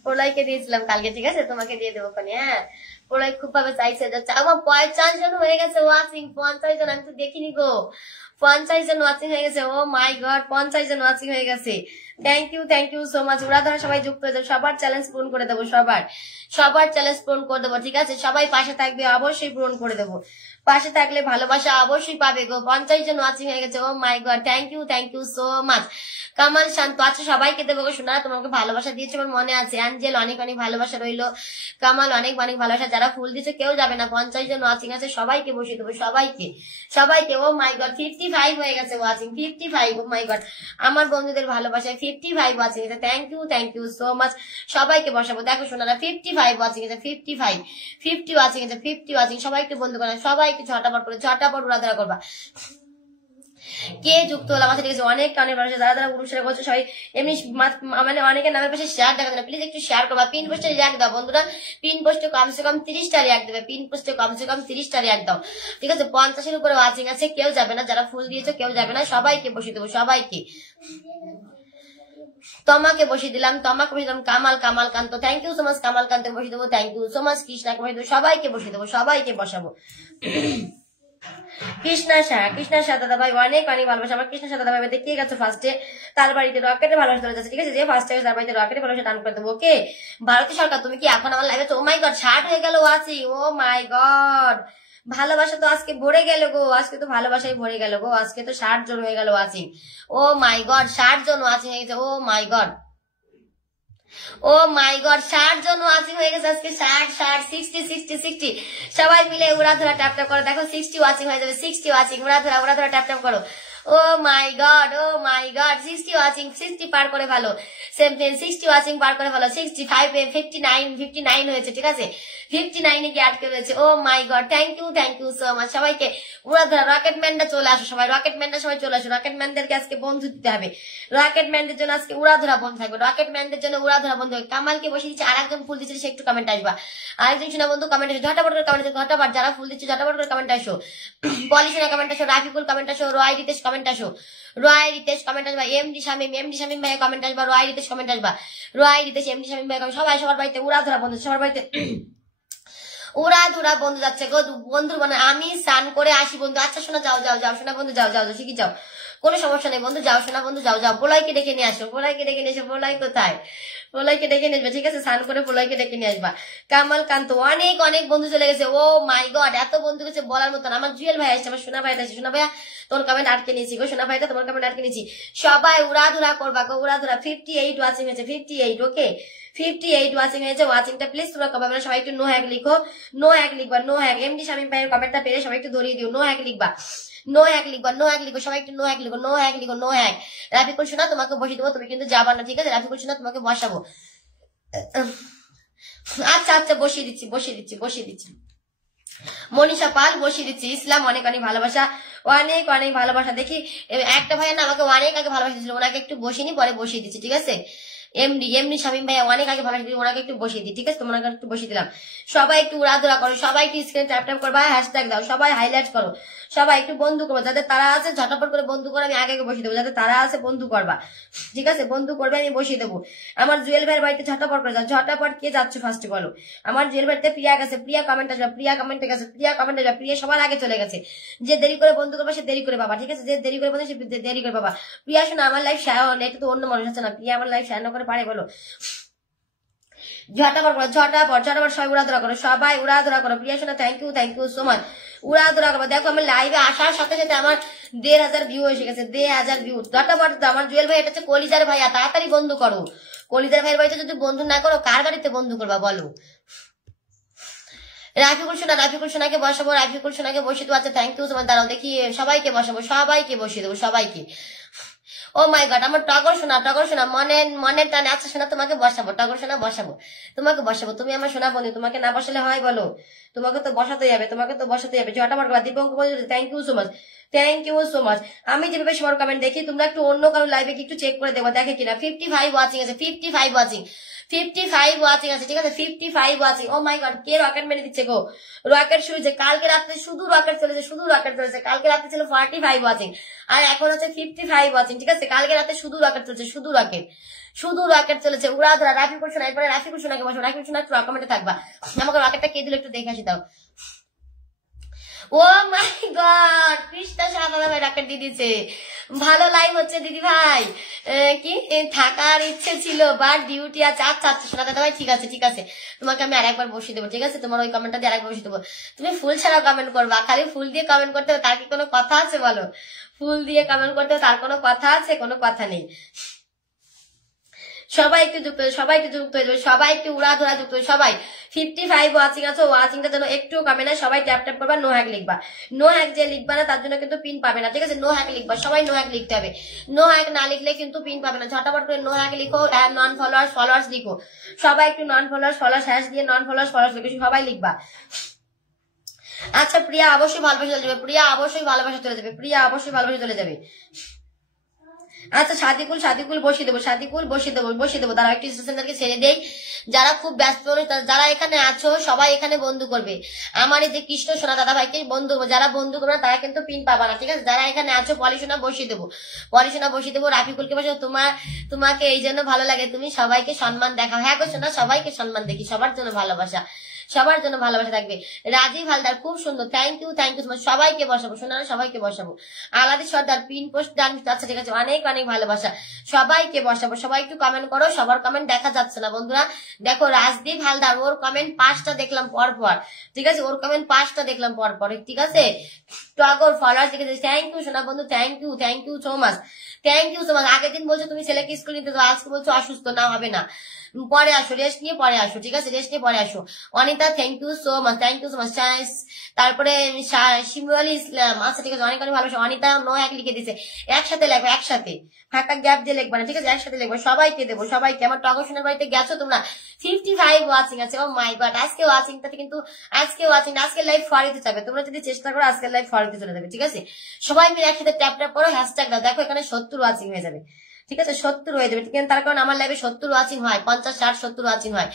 প্রলয়কে দিয়েছিলাম কালকে, ঠিক আছে? তোমাকে দিয়ে দেবো ওখানে। হ্যাঁ, প্রলয় খুব ভাবে চাইছে যাচ্ছে। আমার 50 জন হয়ে গেছে ওয়াচিং, 50 জন, আমি তো দেখিনি গো। 50 জন ওয়াচিং হয়ে গেছে। Oh my god, 50 John watching হয়ে গেছে। Thank you so much. ওরা ধরা সবাই যুক্ত হয়ে যাবে, সবার চ্যালেঞ্জ পূরণ করে দেবো, সবার চ্যালেঞ্জ পূরণ করে দেবো, ঠিক আছে? সবাই পাশে থাকবে, অবশ্যই পূরণ করে দেবো। পাশে থাকলে ভালোবাসা অবশ্যই পাবে গো। 50 জন ওয়াচিং হয়ে গেছে। Oh my god, thank you so much. Kamal Shanto. আচ্ছা, সবাইকে দেবো গো শোনা, তোমাকে ভালোবাসা দিয়েছে আমার মনে আছে। অ্যাঞ্জেল অনেক ভালোবাসা রইলো। কামাল অনেক ভালোবাসা। যারা ফুল দিচ্ছে কেউ যাবে না, 50 জন ওয়াচিং আছে, সবাইকে বসিয়ে দেবো, সবাইকে। ও মাই গড, 55 হয়ে গেছে ওয়াচিং, 55। ও মাই গড, আমার বন্ধুদের ভালোবাসায় 55 ওয়াচিং আছে। Thank you so much. সবাইকে বসাবো। দেখো শোনারা, 55 ওয়াচিং আছে, 50 ওয়াচিং আছে, 50 ওয়াচিং। সবাই একটু বন্ধু করা, সবাইকে ঝটাপট উড়াধরা করবা। কে যুক্ত হলো আমার সাথে? অনেক ভালোবাসা। যারা গ্রুপ শেয়ার করছে সবাই এমনি মানে অনেকের নামের পাশে শেয়ার দেখা যায় না, প্লিজ একটু শেয়ার করবা। পিন পোস্টে রিয়াক্ট দাও বন্ধুরা, পিন পোস্টে কমসে কম 30টা রিয়াক্ট দেবে, পিন পোস্টে কমসে কম 30টা রিয়াক্ট দাও, ঠিক আছে? 50-এর উপরে ওয়াচিং আছে, কেউ যাবে না। যারা ফুল দিয়েছো কেউ যাবে না, সবাইকে বসিয়ে দেবো, সবাইকে। তোমাকে বসিয়ে দিলাম, কামালকান্ত থ্যাংক ইউ সো মাচ। কামালকান্ত বসিয়ে দেবো, থ্যাংক ইউ সো মাচ। কৃষ্ণাকে বসিয়ে দেবো, সবাইকে বসিয়ে দেবো, সবাইকে বসাবো। কৃষ্ণা শাহ দাদা ভাই অনেক ভালোবাসা। আমার কৃষ্ণা শাহ দাদা ভাই দেখিয়ে গেছে ফার্স্টে, তার বাড়িতে রকেটে ভালোবাসা চলে যাচ্ছে, ঠিক আছে? যে ফার্স্ট টাইম তার বাড়িতে রকেটে ভালোবাসা টান করে দেবো, ওকে? ভারতী সরকার, তুমি কি এখন আমার লাইভে? ও মাই গড, 60 হয়ে গেল ওয়াচিং। ও মাই গড, ভালোবাসা তো আজকে ভরে গেল গো, আজকে তো ভালোবাসাই ভরে গেল গো, আজকে তো 60 জন হয়ে গেল watching. Oh my god, 60 John watching হয়ে গেছে। Oh my god, 60 John watching হয়ে গেছে আজকে। 60 সবাই মিলে উড়াধরা ট্যাপ ট্যাপ করো। দেখো 60 ওয়াচিং হয়ে যাবে, 60 ওয়াচিং। উড়াধরা ট্যাপ ট্যাপ করো। ও মাই গড 60 ওয়াচিং, 60 পার করে ভালো, 60 ওয়াচিং পার করে ভালো, 65 59 হয়েছে, ঠিক আছে, 59 কি আটকে রয়েছে। Oh my god, thank you so much সবাইকে। উড়াধরা রকেট ম্যানটা চলে আসো সবাই, রকেট ম্যানটা সবাই চলে আসো, রকেট ম্যানদেরকে আজকে বন্ধু দিতে হবে, রকেট ম্যানদের জন্য আজকে উড়াধরা বন্ধু থাকবে, রকেট ম্যানদের জন্য উড়াধরা বন্ধু হবে। কামালকে বসে দিচ্ছে, আর একজন ফুল দিচ্ছে, সে একটু কমেন্ট আসবা, আরেকজন শোনা বন্ধু কমেন্ট আসো, ঝটাপট করে কমেন্ট আসো, ঝটাপট যারা ফুল দিচ্ছে ঝটাপট করে কমেন্ট আসো, পলিশনা কমেন্ট আসো, রাফিকুল কমেন্ট আসো, রয় রিতেশ কমেন্ট আসো, রয় রিতেশ কমেন্ট আসবা, এমডি শামিম ভাই কমেন্ট আসবা, রয় রিতেশ কমেন্ট আসবা, রয় রিতেশ এমডি শামিম ভাই সবাই সবার বাড়িতে উড়াধরা বন্ধু, সবার বাড়িতে উড়াধুরা বন্ধু যাচ্ছে গো বন্ধুর মানে আমি স্নান করে আসি বন্ধু। আচ্ছা শোনা, যাও যাও যাও শোনা বন্ধু, যাও যাও শিখি যাও, কোনো সমস্যা নেই বন্ধু, যাও শোনা বন্ধু, যাও যাও। পোলাইকে ডেকে নিয়ে আসো, পোলাইকে ডেকে নিয়ে এসো, পোলাই কোথায়, পোলাইকে ডেকে নিয়ে আসবে, ঠিক আছে, স্নান করে পোলাইকে ডেকে নিয়ে আসবা। কামাল কান্ত অনেক অনেক বন্ধু চলে গেছে, ও মাই গড এত বন্ধু গেছে বলার মতন। আমার জুয়েল ভাই আসছে, আমার সোনা ভাইটা আসছে, সোনা ভাইয়া তোমার কমেন্ট আটকে নিয়েছি গো, সোনা ভাইটা তোমার কমেন্ট আটকে নিয়েছি। সবাই উড়াধুরা করবা গো, উড়াধুরা। 58 ওয়াচিং হয়েছে, 58, ওকে 58 ওয়াচিং হয়েছে, ওয়াচিংটা প্লিজ তোমরা কমেন্ট সবাই একটু নো হ্যাক লিখো, নো হ্যাক লিখবা, নো হ্যাক। এমডি শামিম ভাইয়ের কমেন্টটা পেলে সবাই একটু ধরিয়ে দিও, নো হ্যাক লিখবা, নো হ্যাক লিখবা, নো হ্যাক লিখো, সবাই একটু নো হ্যাক লিখো, নো হ্যাক লিখো, নো হ্যাক। রাফিকুল শোনা তোমাকে বসিয়ে দেবো, তুমি কিন্তু যাবা না, ঠিক আছে, রাফিকুল শোনা তোমাকে বসাবো। আচ্ছা আচ্ছা বসিয়ে দিচ্ছি, বসিয়ে দিচ্ছি, বসিয়ে দিচ্ছি। মনীষা পাল বসিয়ে দিচ্ছি। ইসলাম অনেক অনেক ভালোবাসা, অনেক অনেক ভালোবাসা। দেখি একটা ভাইয়া না আমাকে অনেক আগে ভালোবাসা দিয়েছিল, ওনাকে একটু বসিয়ে নি, পরে বসিয়ে দিচ্ছি, ঠিক আছে। এমডি শামিম ভাইয়া অনেক আগে ভালোবাসা দিয়েছিল, ওনাকে একটু বসিয়ে দিই, ঠিক আছে, তোমাকে একটু বসিয়ে দিলাম। সবাই একটু উড়াধুরা করো, সবাই একটু স্ক্রিনে ট্যাপ ট্যাপ করবা, হ্যাশট্যাগ দাও, সবাই হাইলাইট করো, সবাই একটু বন্ধু করবো, যাদের তারা আছে ঝটাপট করে বন্ধু করে আমি আগে বসিয়ে দেবো, যাদের তারা আছে বন্ধু করবা, ঠিক আছে, বন্ধু করবে আমি বসিয়ে দেবো। আমার জুয়েল ভাইয়ের বাড়িতে ঝটাপট করে যাও, ঝটাপট কে যাচ্ছে ফার্স্টে বলো। আমার জুয়েল বাড়িতে প্রিয়া গেছে, প্রিয়া কমেন্ট আসবে, প্রিয়া কমেন্টে গেছে, প্রিয়া কমেন্ট আসবে, প্রিয়া সবার আগে চলে গেছে। যে দেরি করে বন্ধু করবে সে দেরি করে পাবা, ঠিক আছে, যে দেরি করে বন্ধু সে দেরি করে পাবা। প্রিয়া শোনা আমার লাইফ শেয়ার হলে এটা তো অন্য মানুষ আছে না, প্রিয়া আমার লাইফ শেয়ার না করে পারে বলো। ঝটাপট করো, ঝটাপট ঝটাপট সবাই উড়াধরা করো, সবাই উড়াধরা করো। প্রিয়া শোনা থ্যাংক ইউ সো মাচ, উড়াধরা করো। দেখো আমি লাইভে আসার সাথে সাথে আমার 1,500 ভিউ এসে গেছে, 1,500 ভিউ। ঝটাপট আমার জুয়েল ভাই এটা হচ্ছে কলিজার ভাইয়া, তাড়াতাড়ি বন্ধু করো। কলিজার ভাইয়ের বাড়িতে যদি বন্ধু না করো কার বাড়িতে বন্ধু করবা বলো। রাফিকুল সোনাকে বসাবো, রাফিকুল সোনাকে বসিয়ে দেবো। আচ্ছা থ্যাংক ইউ সো মাচ, দাঁড়াও দেখি সবাইকে বসাবো, সবাইকে বসিয়ে দেবো, সবাইকে। ও মাই গড আমার টগর শোনা মনের টানে। আচ্ছা শোনা তোমাকে বসাবো, টগর শোনা বসাবো, তোমাকে বসাবো, তুমি আমার সোনা বন্ধু, তোমাকে না বসালে হয় বলো, তোমাকে তো বসাতে যাবে, তোমাকে তো বসাতে যাবে। ঝটাপট করবা। দীপঙ্ক বলছে thank you so much, thank you so much. আমি যেভাবে সবার কমেন্ট দেখি তোমরা একটু অন্য কারো লাইভে একটু চেক করে দেবো, দেখে কিনা। 55 ওয়াচিং আছে, 55 ওয়াচিং, 55 ওয়াচিং আছে, ঠিক আছে, 55 watching. Oh my god K rocket মেরে দিচ্ছে গো, রকেট শুরু যে কালকে রাত্রে শুধু রকেট চলেছে, শুধু রকেট চলেছে। কালকে রাত্রে ছিল 45 ওয়াচিং আর এখন হচ্ছে 55 ওয়াচিং, ঠিক আছে। কালকে রাতে শুধু রকেট চলছে, শুধু রকেট চলেছে, উড়াধরা। রাফিকুল সোনা, এরপরে রাফিকুল সোনাকে বসো, রাফিকুল সোনা একটু কমেন্টে থাকবা। আমাকে রকেটটা কে দিল একটু দেখে আসি দাও। ও মাই গড কৃষ্ণা সাদা ভাই রকেট দিয়ে দিয়েছে, ভালো লাইভ হচ্ছে দিদি ভাই। কি থাকার ইচ্ছে ছিল বাট ডিউটি আছে। আচ্ছা আচ্ছা শোনা দাদা ভাই, ঠিক আছে ঠিক আছে, তোমাকে আমি আরেকবার বসিয়ে দেবো, ঠিক আছে, তোমার ওই কমেন্টটা দিয়ে আরেকবার বসিয়ে দেবো। তুমি ফুল ছাড়া কমেন্ট করবা, খালি ফুল দিয়ে কমেন্ট করতে হবে, তার কি কোনো কথা আছে বলো? ফুল দিয়ে কমেন্ট করতে হবে, তার কোনো কথা আছে? কোনো কথা নেই। সবাই একটু যুক্ত হয়ে যাবে, সবাই একটু উড়াধুরা যুক্ত হয়ে, সবাই 55 ওয়াচিং আছে, ওয়াচিংটা যেন একটু কমে না। সবাই ট্যাপ ট্যাপ করবা, নো হ্যাক লিখবা, নো হ্যাক যে লিখবা না তার জন্য কিন্তু পিন পাবে না, ঠিক আছে। নো হ্যাক লিখবা, সবাই নো হ্যাক লিখতে হবে, নো হ্যাক না লিখলে কিন্তু পিন পাবে না। ঝটাপট করে নো হ্যাক লিখো, নন ফলোয়ার্স লিখো, সবাই একটু নন ফলোয়ার্স হ্যাশ দিয়ে নন ফলোয়ার্স লিখো, সবাই লিখবা। আচ্ছা প্রিয়া অবশ্যই ভালোবাসা চলে যাবে, প্রিয়া অবশ্যই ভালোবাসা চলে যাবে, প্রিয়া অবশ্যই ভালোবাসা চলে যাবে। আচ্ছা সাদিকুল বসিয়ে দেবো, তারা একটি স্টেশনকে ছেড়ে দেই। যারা খুব ব্যস্ত যারা এখানে আছো সবাই এখানে বন্ধু করবে, আমার এই যে কৃষ্ণ সোনা দাদা ভাইকে বন্ধু, যারা বন্ধু করবে তারা কিন্তু পিন পাবা না, ঠিক আছে। যারা এখানে আছো পলিশোনা বসিয়ে দেবো, রাফিকুলকে বসে তোমাকে এই জন্য ভালো লাগে, তুমি সবাইকে সম্মান দেখাও। হ্যাঁ গো সোনা, সবাইকে সম্মান দেখি, সবার জন্য ভালোবাসা থাকবে। রাজীব হালদার খুব সুন্দর, থ্যাংক ইউ সবাইকে বসাবো সোনা, সবাইকে বসাবো। আলাদি সর্দার পিন পোস্ট ডান, আচ্ছা ঠিক আছে, অনেক অনেক ভালোবাসা, সবাইকে বসাবো। সবাই একটু কমেন্ট করো, সবার কমেন্ট দেখা যাচ্ছে না বন্ধুরা। দেখো রাজদীপ হালদার, ওর কমেন্ট 5টা দেখলাম পর, ঠিক আছে, ওর কমেন্ট 5টা দেখলাম পর, ঠিক আছে। টগর ফলোয়ার্স দেখেছি, থ্যাংক ইউ সোনা বন্ধু, থ্যাংক ইউ সো মাচ, আগের দিন বলছো তুমি ছেলেকে স্কুল নিতে, আজকে বলছো অসুস্থ, না হবে না, পরে আসো, রেস্ট নিয়ে পরে আসো, ঠিক আছে, রেস্ট নিয়ে পরে আসো। Anita Anita thank you so much, thank you so much. তারপরে শিমুল ইসলাম, আচ্ছা ঠিক আছে, অনেক অনেক ভালোবাসা। অনিতা নো এক লিখে দিছে, একসাথে লেখো, একসাথে, ফাঁকা গ্যাপ দিয়ে লিখবা না, ঠিক আছে, একসাথে লিখবো। সবাইকে দেবো, সবাইকে। আমার টগর বাড়িতে গেছো তোমরা, 55 ওয়াচিং আছে। ও মাই গড, আজকে ওয়াচিংটাতে কিন্তু আজকে লাইভ ফরিতে যাবে। তোমরা যদি চেষ্টা করো আজকে লাইভ ফরিতে চলে যাবে, ঠিক আছে। সবাই মিলে একসাথে ট্যাপ ট্যাপ করো, হ্যাশট্যাগ দাও, দেখো এখানে 70 ওয়াচিং হয়ে যাবে, ঠিক আছে, 70 হয়ে যাবে, ঠিক আছে। তার কারণ আমার লাইভে 70 ওয়াচিং হয়, 50 60 70 ওয়াচিং হয়।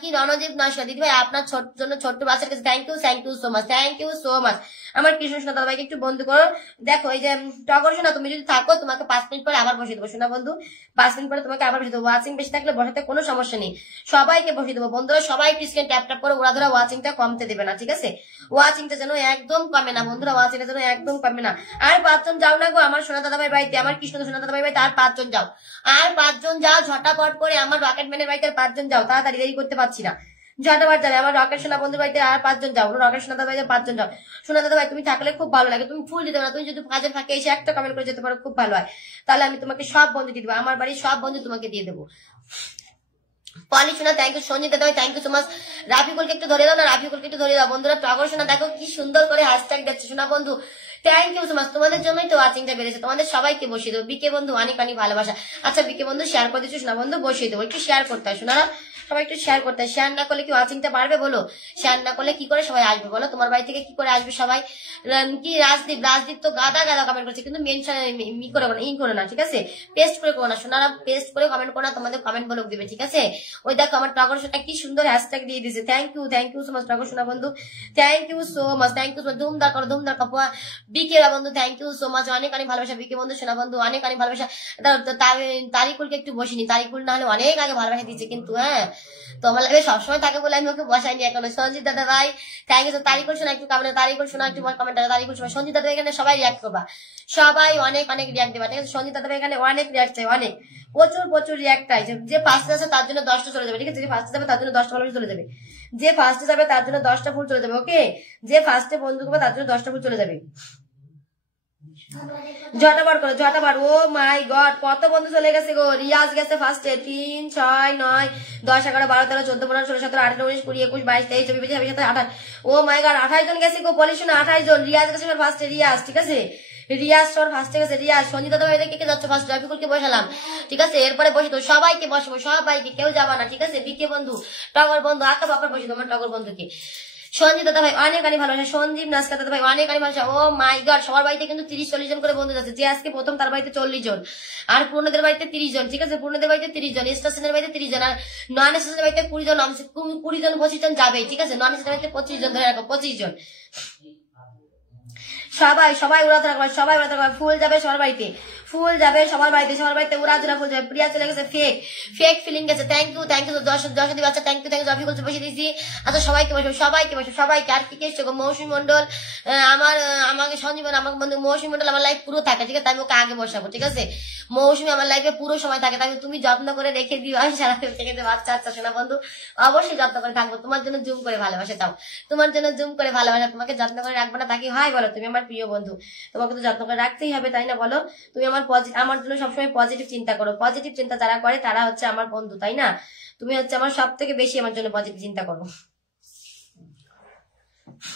কি রণদীপ নস্কর দিদি ভাই, আপনার জন্য ছোট্ট বাচ্চার কাছে thank you so much, thank you so much. আমার কৃষ্ণ সোনা দাদা ভাইকে একটু বন্ধু করো। দেখো এই যে টগর সোনা, তুমি যদি থাকো তোমাকে 5 মিনিট পরে আবার বসে দেবো সোনা বন্ধু, 5 মিনিট পরে তোমাকে আবার বসে দেবো। ওয়াচিং বেশি থাকলে বসাতে কোনো সমস্যা নেই, সবাইকে বসে দেবো বন্ধুরা। সবাই স্ক্রিন ট্যাপ ট্যাপ করে ওরা ধরা ওয়াচিংটা কমতে দেবে না, ঠিক আছে। ওয়াচিংটা যেন একদম কমে না বন্ধুরা, ওয়াচিংটা যেন একদম কমে না। আর 5 জন যাও না গো আমার সোনা দাদা ভাই বাড়িতে, আমার কৃষ্ণ সোনা দাদা ভাই বাড়িতে আর 5 জন যাও, আর 5 জন যাও ঝটাপট করে। আমার রকেটম্যানের বাড়িতে 5 জন যাও, তাড়াতাড়ি, দেরি করতে পারছি না, ঝটাপট যাবে। আমার রকেট সোনা বন্ধুর বাড়িতে আর 5 জন যাও, রকেট সোনা দাদা ভাইতে 5 জন যাও। সোনা দাদা ভাই তুমি থাকলে খুব ভালো লাগে, তুমি ফুল দিতে না, তুমি যদি কাজে ফাঁকে এসে একটা কমেন্ট করে যেতে পারো খুব ভালো হয়, তাহলে আমি তোমাকে সব বন্ধু দিয়ে দেবো, আমার বাড়ির সব বন্ধু তোমাকে দিয়ে দেবো। পলি সোনা থ্যাংক ইউ, সঞ্জিত দাদা ভাই থ্যাংক ইউ সো মাচ। রাফিকুলকে একটু ধরে দাও না, রাফিকুলকে একটু ধরে দাও বন্ধুরা। টগর সোনা দেখো কি সুন্দর করে হ্যাশট্যাগ দিচ্ছে সোনা বন্ধু, থ্যাংক ইউ সো মাচ। তোমাদের জন্যই তো ওয়াচিংটা বেড়েছে, তোমাদের সবাইকে বসিয়ে দেবো। বিকে বন্ধু অনেক অনেক ভালোবাসা। আচ্ছা বিকে বন্ধু শেয়ার করে দিচ্ছ সোনা বন্ধু, বসিয়ে দেবো, একটু শেয়ার করতে হয় সোনারা, সবাই একটু শেয়ার করতে হয়। শেয়ার না করলে কি ওয়াচিংটা বাড়বে বলো? শেয়ার না করলে কি করে সবাই আসবে বলো? তোমার বাড়ি থেকে কি করে আসবে সবাই? কি রাজদীপ তো গাদা গাদা কমেন্ট করছে, কিন্তু মেনশন করে না, ঠিক আছে, পেস্ট করে করো না সোনারা, পেস্ট করে কমেন্ট করো না, তোমাদের কমেন্ট ব্লক দিবে, ঠিক আছে। ওই দেখো আমার টগর সোনা কি সুন্দর হ্যাশট্যাগ দিয়ে দিয়েছে, thank you so much Togor সোনা বন্ধু, thank you so much, thank you so much. ধুমধার করো, ধুমধার কাপুয়া। বিকে বন্ধু থ্যাংক ইউ সো মাচ, অনেক অনেক ভালোবাসা। বিকে বন্ধু সোনা বন্ধু অনেক অনেক ভালোবাসা। তারিকুলকে একটু বসিনি, তারিকুল না হলে অনেক আগে ভালোবাসা দিচ্ছে কিন্তু, হ্যাঁ তো আমার লাগে সবসময় থাকে বলে আমি ওকে বসাইনি এখনো। সঞ্জিত দাদা ভাই থ্যাংক ইউ। তারিকুল শোনা একটু কমেন্ট, তারিকুল শোনা একটু কমেন্ট, তারিকুল শোনা। সঞ্জিত দাদা এখানে সবাই রিয়াক্ট করবা, সবাই অনেক অনেক রিয়াক্ট দেবা, ঠিক আছে। সঞ্জিত দাদা এখানে অনেক রিয়াক্ট চাই, অনেক প্রচুর রিয়াক্ট চাই। যে ফার্স্টে আছে তার জন্য 10টা চলে যাবে, ঠিক আছে, যে ফার্স্টে যাবে তার জন্য 10টা ভালোবাসা চলে যাবে, যে ফার্স্টে যাবে তার জন্য 10টা ফুল চলে যাবে, ওকে, যে ফার্স্টে বন্ধু করবে তার জন্য 10টা ফুল চলে যাবে। ঝটাবার। ও মাই গড, কত বন্ধু চলে গেছে গো। রিয়াজ গেছে ফার্স্টে, 3 6 9 10 11 12 13 14 15 16 17 18 19 20 21 22 23 24 25 27 28। ও মাই গড 28 জন গেছে গো, বলিস না 28 জন। রিয়াজ গেছে ফার্স্টে, রিয়াজ, ঠিক আছে, রিয়াজ সর ফার্স্টে গেছে, রিয়াজ। সঞ্জিতা দাদা ভাই কে যাচ্ছে ফার্স্ট, রফিকুলকে বসালাম, ঠিক আছে, এরপরে বসে তো সবাইকে বসবো, সবাইকে, কেউ যাবা না, ঠিক আছে। বিকে বন্ধু, টগর বন্ধু, আকা বাপার বসে তোমার টগর বন্ধুকে। সঞ্জিত দাদা ভাই অনেক অনেক ভালোবাসা, সঞ্জীব নাস্কা দাদা ভাই অনেক অনেক ভালোবাসা। ও মাই গড, সবার বাড়িতে কিন্তু 30-40 জন করে বন্ধু যাচ্ছে, যে আজকে প্রথম তার বাড়িতে 40 জন, আর পূর্ণদের বাড়িতে 30 জন, ঠিক আছে, পূর্ণদের বাড়িতে 30 জন, স্টেশনের বাড়িতে 30 জন, আর নন স্টেশনের বাড়িতে 20 জন, 20 জন 25 জন যাবে, ঠিক আছে, নন স্টেশনের বাড়িতে 25 জন ধরে রাখো, 25 জন। সবাই উড়াতে রাখবে, সবাই উড়াতে রাখবে। ফুল যাবে সবার বাড়িতে, ফুল যাবে সবার বাড়িতে উড়াধুরা ফুল যাবে। প্রিয়া চলে গেছে, ফেক ফিলিং গেছে, থ্যাংক ইউ 10 বাচ্চা, থ্যাংক ইউ রফি বলছে বসে দিয়েছি। আচ্ছা সবাইকে বসে, সবাইকে। আর কি এসছে গো? মৌসুমী মন্ডল, আমাকে সঞ্জীবন, আমাকে বন্ধু মৌসুমী মন্ডল আমার লাইফ পুরো থাকে, ঠিক আছে, আমি ওকে আগে বসাবো, ঠিক আছে। মৌসুমী আমার লাইফে পুরো সময় থাকে, তাকে তুমি যত্ন করে রেখে দিও, আমি সারাদিন থেকে যে বাচ্চা শোনা বন্ধু, অবশ্যই যত্ন করে থাকবো, তোমার জন্য জুম করে ভালোবাসা দাও, তোমার জন্য জুম করে ভালোবাসা, তোমাকে যত্ন করে রাখবো না তাকে হয় বলো? তুমি আমার প্রিয় বন্ধু, তোমাকে তো যত্ন করে রাখতেই হবে, তাই না বলো? তুমি আমার জন্য সবসময় পজিটিভ চিন্তা করো, পজিটিভ চিন্তা যারা করে তারা হচ্ছে আমার বন্ধু, তাই না? তুমি হচ্ছে আমার সব থেকে বেশি আমার জন্য পজিটিভ চিন্তা করো,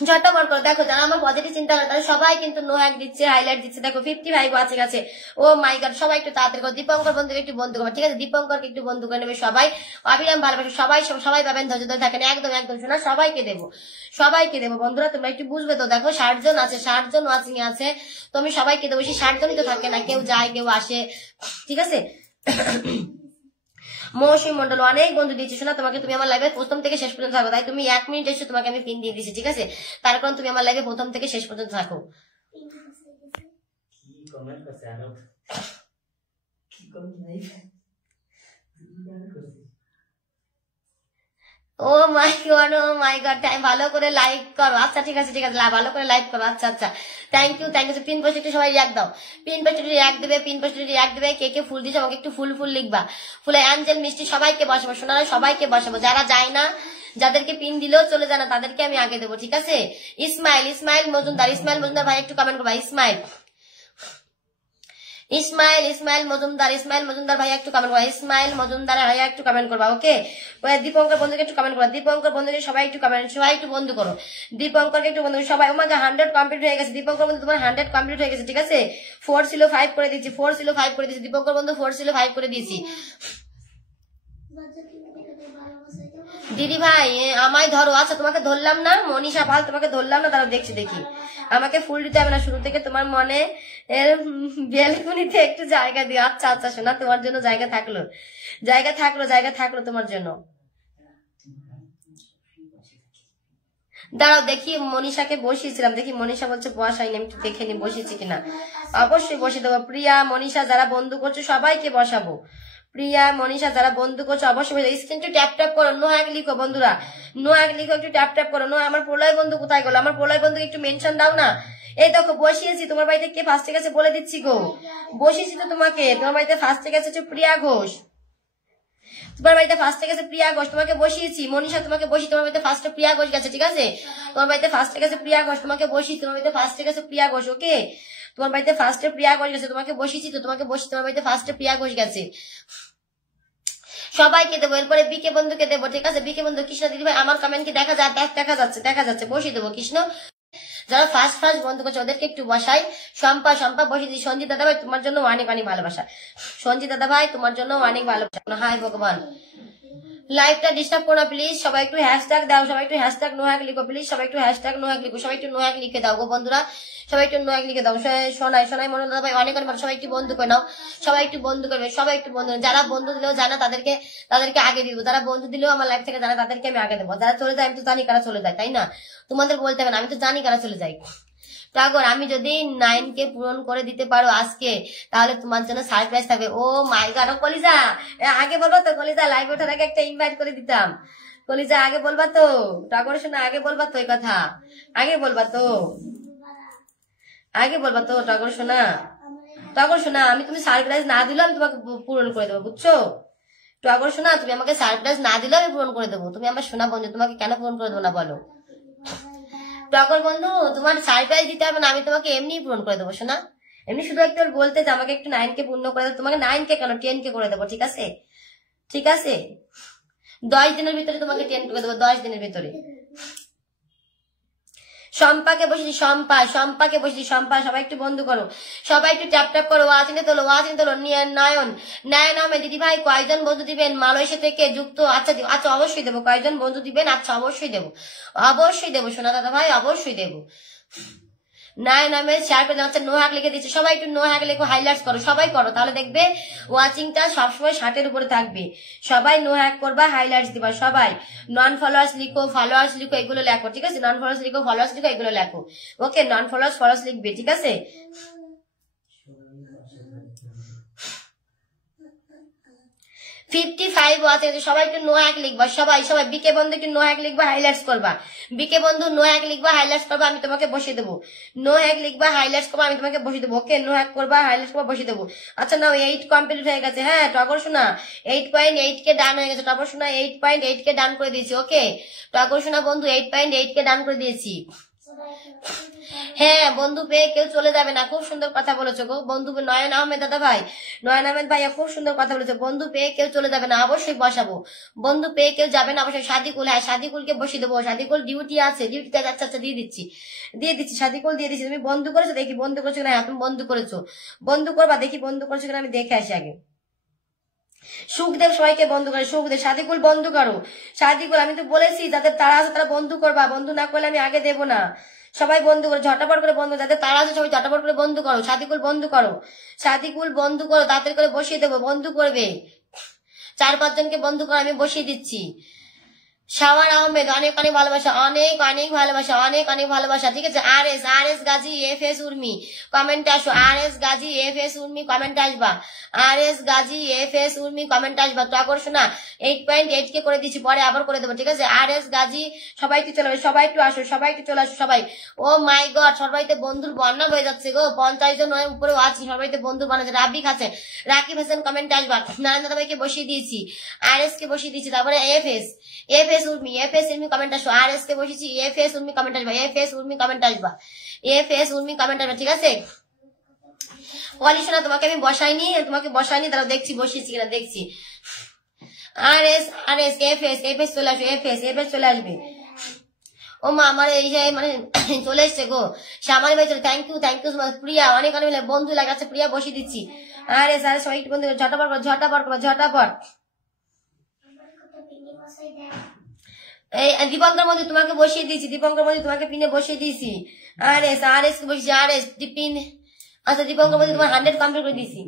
ঝটপট করো। দেখো যারা আমার পজিটিভ চিন্তা করে তারা সবাই কিন্তু নো হ্যাক দিচ্ছে, হাইলাইট দিচ্ছে, দেখো 55 আছে গেছে। ও মাই গড, সবাই একটু তাড়াতাড়ি করো। দীপঙ্কর বন্ধুকে একটু বন্ধু করবে, ঠিক আছে, দীপঙ্করকে একটু বন্ধু করে নেবে সবাই। অবিরাম ভালোবাসে সবাই পাবেন, ধৈর্য ধরে থাকেন, একদম শোনা, সবাইকে দেবো বন্ধুরা, তোমরা একটু বুঝবে তো। দেখো 60 জন আছে, 60 জন ওয়াচিং আছে, তো আমি সবাইকে দেবো। সেই 60 জনই তো থাকে না, কেউ যায় কেউ আসে, ঠিক আছে। মৌসুমী মন্ডল অনেক বন্ধু দিচ্ছি শোনা তোমাকে, তুমি আমার লাইভে প্রথম থেকে শেষ পর্যন্ত থাকো, তাই তুমি 1 মিনিট এসে তোমাকে আমি পিন দিয়ে দিচ্ছি, ঠিক আছে, তার কারণ তুমি আমার লাইভে প্রথম থেকে শেষ পর্যন্ত থাকো। ও মাই গড, টাইম ভালো করে লাইক করো। আচ্ছা ঠিক আছে, ভালো করে লাইক করো। আচ্ছা থ্যাংক ইউ। পিন পোস্ট একটু সবাই রিয়াক্ট দাও, পিন পোস্ট রিয়াক্ট দেবে। কে ফুল দিচ্ছে আমাকে একটু ফুল লিখবা। ফুলে অ্যাঞ্জেল মিষ্টি সবাইকে বসাবো শোনা, সবাইকে বসাবো। যারা যায় না, যাদেরকে পিন দিলেও চলে যায় না, তাদেরকে আমি আগে দেবো, ঠিক আছে। ইসমাইল মজুমদার ভাই একটু কমেন্ট করবা। ইসমাইল মজুমদার ভাইয়া একটু কমেন্ট করবা। ইসমাইল মজুমদার ভাইয়া একটু কমেন্ট করবা। ওকে, দীপঙ্কর বন্ধুকে একটু কমেন্ট করবা। দীপঙ্কর বন্ধুকে সবাই একটু কমেন্ট, সবাই একটু বন্ধু করো। দীপঙ্করকে একটু বন্ধু সবাই। ওমাকে 100 কমপ্লিট হয়ে গেছে। দীপঙ্কর বন্ধু তোমার 100 কমপ্লিট হয়ে গেছে, ঠিক আছে। 4 ছিল 5 করে দিয়েছি, 4 ছিল 5 করে দিয়েছি। দীপঙ্কর বন্ধু 4 ছিল 5 করে দিয়েছি। দিদি ভাই আমায় ধরো। আচ্ছা তোমাকে ধরলাম না, মনীষা পাল তোমাকে ধরলাম না, তারা দেখছি দেখি। আমাকে ফুল দিতে হবে না, শুরু থেকে তোমার মনে এর বেলকুনিতে একটু জায়গা দিও। আচ্ছা আচ্ছা শোনা, তোমার জন্য জায়গা থাকলো, জায়গা থাকলো তোমার জন্য। দাঁড়াও দেখি, মনীষাকে বসিয়েছিলাম, দেখি মনীষা বলছে বসাইনি, আমি একটু দেখে নি বসিয়েছি কিনা। অবশ্যই বসিয়ে দেবো। প্রিয়া মনীষা যারা বন্ধু করছো সবাইকে বসাবো। প্রিয়া মনীষা যারা বন্ধু করছো অবশ্যই স্ক্রিন একটু ট্যাপ ট্যাপ করো। নো হ্যাক লিখো বন্ধুরা, নো হ্যাক লিখো, একটু ট্যাপ ট্যাপ করো। নো, আমার প্রলয় বন্ধু কোথায় গেল? আমার প্রলয় বন্ধুকে একটু মেনশন দাও না। এই দেখো বসিয়েছি, তোমার বাড়িতে কে ফার্স্টে গেছে বলে দিচ্ছি গো। বসিয়েছি তো তোমাকে, তোমার বাড়িতে ফার্স্টে গেছে হচ্ছে প্রিয়া ঘোষ। তোমার বাড়িতে ফার্স্টে গেছে প্রিয়া ঘোষ, তোমাকে বসিয়েছি। মনীষা তোমাকে বসি, তোমার বাড়িতে ফার্স্টে প্রিয়া ঘোষ গেছে, ঠিক আছে। তোমার বাড়িতে ফার্স্টে গেছে প্রিয়া ঘোষ, তোমাকে বসি। তোমার বাড়িতে ফার্স্টে গেছে প্রিয়া ঘোষ। ওকে, তোমার বাড়িতে ফার্স্টে প্রিয়া ঘোষ গেছে, তোমাকে বসিয়েছি তো, তোমাকে বসি। তোমার বাড়িতে ফার্স্টে প্রিয়া ঘোষ গেছে, সবাইকে দেবো। এরপরে বিকে বন্ধুকে দেবো, ঠিক আছে। বিকে বন্ধু, কৃষ্ণ দিদি ভাই আমার কমেন্ট কি দেখা যায়? দেখা যাচ্ছে, বসিয়ে দেবো কৃষ্ণ। যারা ফার্স্ট বন্ধু করছে ওদেরকে একটু বসাই। শম্পা বসিয়ে দিই। সঞ্জিত দাদা ভাই তোমার জন্য অনেক অনেক ভালোবাসা। সঞ্জিত দাদা ভাই তোমার জন্য অনেক ভালোবাসা। হাই ভগবান, লাইভটা ডিস্টার্ব করো প্লিজ। সবাই একটু হ্যাশট্যাগ দাও, সবাই একটু হ্যাশট্যাগ নো হ্যাক লিখো প্লিজ। সবাই একটু হ্যাশট্যাগ নো হ্যাক লিখো, সবাই একটু নো হ্যাক লিখে দাও গো বন্ধুরা। সবাই একটু নো হ্যাক লিখে দাও। শোনাই মনে দাদা ভাই অনেক অনেক, সবাই একটু বন্ধু করে নাও, সবাই একটু বন্ধু করবে, সবাই একটু বন্ধু। যারা বন্ধু দিলেও জানা তাদেরকে আগে দিব, যারা বন্ধু দিলেও আমার লাইফ থেকে জানা তাদেরকে আমি আগে দেবো। যারা চলে যায় আমি তো জানি কারা চলে যায়, তাই না? তোমাদের বলতে হবে না, আমি তো জানি কারা চলে যায়। টাগর, আমি যদি 9কে পূরণ করে দিতে পারো আজকে, তাহলে তোমার জন্য সারপ্রাইজ থাকবে। ও মাই গড, কলিজা আগে বলবা তো, কলিজা লাইভ ওঠার আগে একটা ইনভাইট করে দিতাম। কলিজা আগে বলবা তো, টাগর শোনা আগে বলবা তো, এই কথা আগে বলবা তো, টাগর শোনা। আমি তুমি সারপ্রাইজ না দিলেও আমি তোমাকে পূরণ করে দেবো, বুঝছো? টাগর শোনা, তুমি আমাকে সারপ্রাইজ না দিলেও আমি পূরণ করে দেবো। তুমি আমার শোনা বন্ধু, তোমাকে কেন পূরণ করে দেবো না বলো? টগর বন্ধু, তোমার সারপ্রাইজ দিতে হবে না, আমি তোমাকে এমনি পূরণ করে দেবো শোনা। এমনি শুধু একটু বলতে যে আমাকে একটু 9কে পূর্ণ করে দেবো, তোমাকে 9কে কেন 10কে করে দেবো, ঠিক আছে? 10 দিনের ভিতরে তোমাকে 10 করে দেবো, 10 দিনের ভিতরে। শম্পাকে বসেছি, শম্পাকে বসেছি। শম্পা, সবাই একটু বন্ধু করো, সবাই একটু ট্যাপ ট্যাপ করো। ওয়াচিং তোলো। নয়ন আহমেদ দিদি ভাই কয়জন বন্ধু দিবেন মালয়েশিয়া থেকে যুক্ত? আচ্ছা অবশ্যই দেবো। কয়জন বন্ধু দিবেন? আচ্ছা অবশ্যই দেবো সোনা দাদা ভাই, অবশ্যই দেবো। নয়ন আহমেদ শেয়ার করে যাচ্ছে, নো হ্যাক লিখে দিচ্ছে। সবাই একটু নো হ্যাক লিখো, হাইলাইটস করো, সবাই করো, তাহলে দেখবে ওয়াচিংটা সবসময় 60-এর উপরে থাকবে। সবাই নো হ্যাক করবা, হাইলাইটস দিবা। সবাই নন ফলোয়ার্স লিখো, এগুলো লেখো, ঠিক আছে। নন ফলোয়ার্স লিখো, এগুলো লেখো। ওকে, নন ফলোয়ার্স লিখবে, ঠিক আছে। 55 আছে, সবাই একটু নো হ্যাক লিখবা। সবাই বিকে বন্ধু একটু নো হ্যাক লিখবা, হাইলাইটস করবা। বিকে বন্ধু নো হ্যাক লিখবা, হাইলাইটস করবা, আমি তোমাকে বসিয়ে দেবো। নো হ্যাক লিখবা, হাইলাইটস করবা, আমি তোমাকে বসিয়ে দেবো। ওকে, নো হ্যাক করবা, হাইলাইটস করবা, বসিয়ে দেবো। আচ্ছা নাও, 8 কমপ্লিট হয়ে গেছে। হ্যাঁ টগর শোনা, 8.8 কে ডান হয়ে গেছে। টগর শোনা 8.8 কে ডান করে দিয়েছি। ওকে টগর শোনা বন্ধু 8.8 কে ডান করে দিয়েছি। হ্যাঁ, বন্ধু পেয়ে কেউ চলে যাবে না, খুব সুন্দর কথা বলেছো গো বন্ধু। নয়ন আহমেদ দাদা ভাই, নয়ন আহমেদ ভাইয়া খুব সুন্দর কথা বলেছো। বন্ধু পেয়ে কেউ চলে যাবে না, অবশ্যই বসাবো। বন্ধু পেয়ে কেউ যাবে না, অবশ্যই। সাদিকুল, হ্যাঁ সাদিকুলকে বসিয়ে দেবো। সাদিকুল ডিউটি আছে, ডিউটিতে যাচ্ছে। আচ্ছা দিয়ে দিচ্ছি সাদিকুল, দিয়ে দিচ্ছি। তুমি বন্ধু করেছো? দেখি বন্ধু করেছো কিনা। হ্যাঁ তুমি বন্ধু করেছো, বন্ধু করবা, দেখি বন্ধু করেছো কিনা, আমি দেখে আসি আগে। সুখদেব সবাইকে বন্ধু করে। সুখদেব, সাদিকুল বন্ধু করো। সাদিকুল, আমি তো বলেছি যাদের তারা আছে তারা বন্ধু করবা, বন্ধু না করলে আমি আগে দেবো না। সবাই বন্ধু করো, ঝটাপট করে বন্ধু, যাদের তারা আছে সবাই ঝটাপট করে বন্ধু করো। সাদিকুল বন্ধু করো, তাড়াতাড়ি করে বসিয়ে দেবো। বন্ধু করবে 4-5 জনকে বন্ধু করো, আমি বসিয়ে দিচ্ছি। শাওয়ার আহমেদ, অনেক অনেক ভালোবাসা, অনেক ভালোবাসা, ঠিক আছে। আর এস গাজী FS উর্মি কমেন্টে আসো। আর এস গাজী FS উর্মি কমেন্টে আসবা। আর এস গাজী FS উর্মি কমেন্টে আসবা। টগর শোনা 8.8 কে করে দিচ্ছি, পরে আবার করে দেবো, ঠিক আছে। আর এস গাজী, সবাই একটু চলে আসো, সবাই একটু চলে আসো সবাই। ও মাই গড, সবাইতে বন্ধুর বন্যা হয়ে যাচ্ছে গো। 50 জন উপরে আছে, সবাইতে বন্ধু বানাচ্ছে। রাবিক আছে, রাকিব হাসান কমেন্টে আসবা। নারায়ণ দাদা ভাইকে বসিয়ে দিয়েছি, আর এস কে বসিয়ে দিয়েছি। তারপরে FS উর্মি কমেন্ট আসো। আর এস কে বসেছি, FS উর্মি কমেন্ট আসবা। FS উর্মি কমেন্ট আসবা, ঠিক আছে। পলি শোনা তোমাকে আমি বসাইনি, তারা দেখছি বসিয়েছি কিনা দেখছি। আর এস এফ এস চলে আসবে, এফ এস চলে আসবে। ও মা আমার এই যে মানে চলে এসছে গো শ্যামালি ভাই, থ্যাংক ইউ প্রিয়া, অনেক বন্ধু লাগাচ্ছে, প্রিয়া বসিয়ে দিচ্ছি। আর এস সবাই একটু বন্ধু ঝটাপট। এই দীপঙ্কর বন্ধু তোমাকে বসিয়ে দিয়েছি, তোমাকে পিনে বসিয়ে দিয়েছি। আর এস বসিয়েছি, আর এস পিন। আচ্ছা দীপঙ্কর বন্ধু তোমার 100 কমপ্লিট করে দিয়েছি।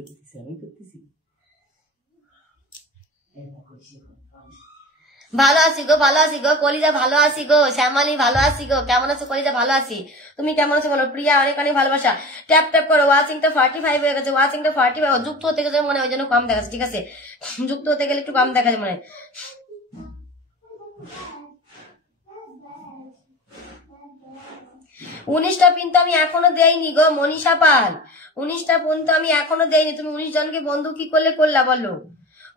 ভালো আছি গো কলিজা, ভালো আছি গো শ্যামালি, ভালো আছি গো। কেমন আছো কলিজা? ভালো আছি, তুমি কেমন আছো বলো? প্রিয়া অনেক ভালোবাসা। ট্যাপ করো, ওয়াচিংটা 45 হয়ে গেছে, 45। যুক্ত হতে গেছে মনে হয়, ওই জন্য কম দেখাচ্ছে। ঠিক আছে, যুক্ত হতে গেলে একটু কম দেখাচ্ছে মনে হয়। 19টা পিন তো আমি এখনো দেইনি গো মনীষা পাল, 19টা পিন তো আমি এখনো দেইনি। তুমি 19 জনকে বন্ধু কি করলা বলো?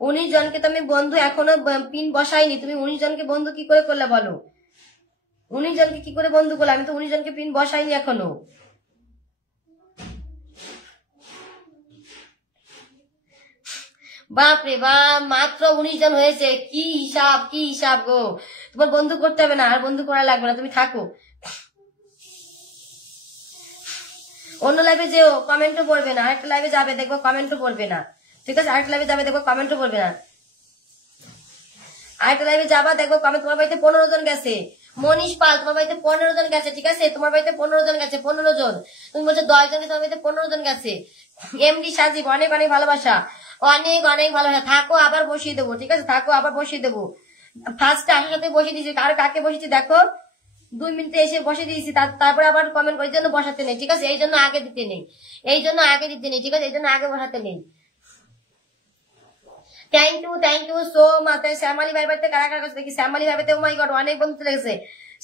19 জনকে তো আমি বন্ধু এখনো পিন বসাইনি, তুমি 19 জনকে বন্ধু কি করলা বলো? 19 জনকে কি করে বন্ধু করলে? আমি তো 19 জনকে পিন বসাইনি এখনো। বাপরে বাপ, মাত্র 19 জন হয়েছে। কি হিসাব গো! তোমার বন্ধু করতে হবে না, আর বন্ধু করা লাগবে না, তুমি থাকো। অন্য লাইভে যেও, কমেন্টও পড়বে না। আরেকটা লাইভে যাবে, দেখবো কমেন্টও পড়বে না। ঠিক আছে, আরেকটা লাইভে যাবে, দেখবো কমেন্টও পড়বে না। আরেকটা লাইভে যাবা, দেখবো কমেন্ট। তোমার বাড়িতে 15 জন গেছে। মনীষ পাল, তোমার বাড়িতে 15 জন গেছে। ঠিক আছে, তোমার বাড়িতে 15 জন গেছে, 15 জন। তুমি বলছো 10 জন, তোমার বাড়িতে 15 জন গেছে। এমডি সাজিব, অনেক ভালোবাসা, অনেক ভালোবাসা। থাকো, আবার বসিয়ে দেবো। ঠিক আছে, থাকো, আবার বসিয়ে দেবো। ফার্স্টে আসার সাথে বসিয়ে দিয়েছি, কাকে বসিয়েছি দেখো, 2 মিনিটে এসে বসে দিয়েছি, তারপরে আবার কমেন্ট করে জন্য বসাতে নেই। ঠিক আছে, এই জন্য আগে দিতে নেই, ঠিক আছে, এই জন্য আগে বসাতে নেই। Thank you so much. Shyamali ভাই বাড়িতে কারা কাছে দেখি, শ্যামালি ভাই বাড়িতে, ও মাই গড, অনেক বন্ধু চলে গেছে।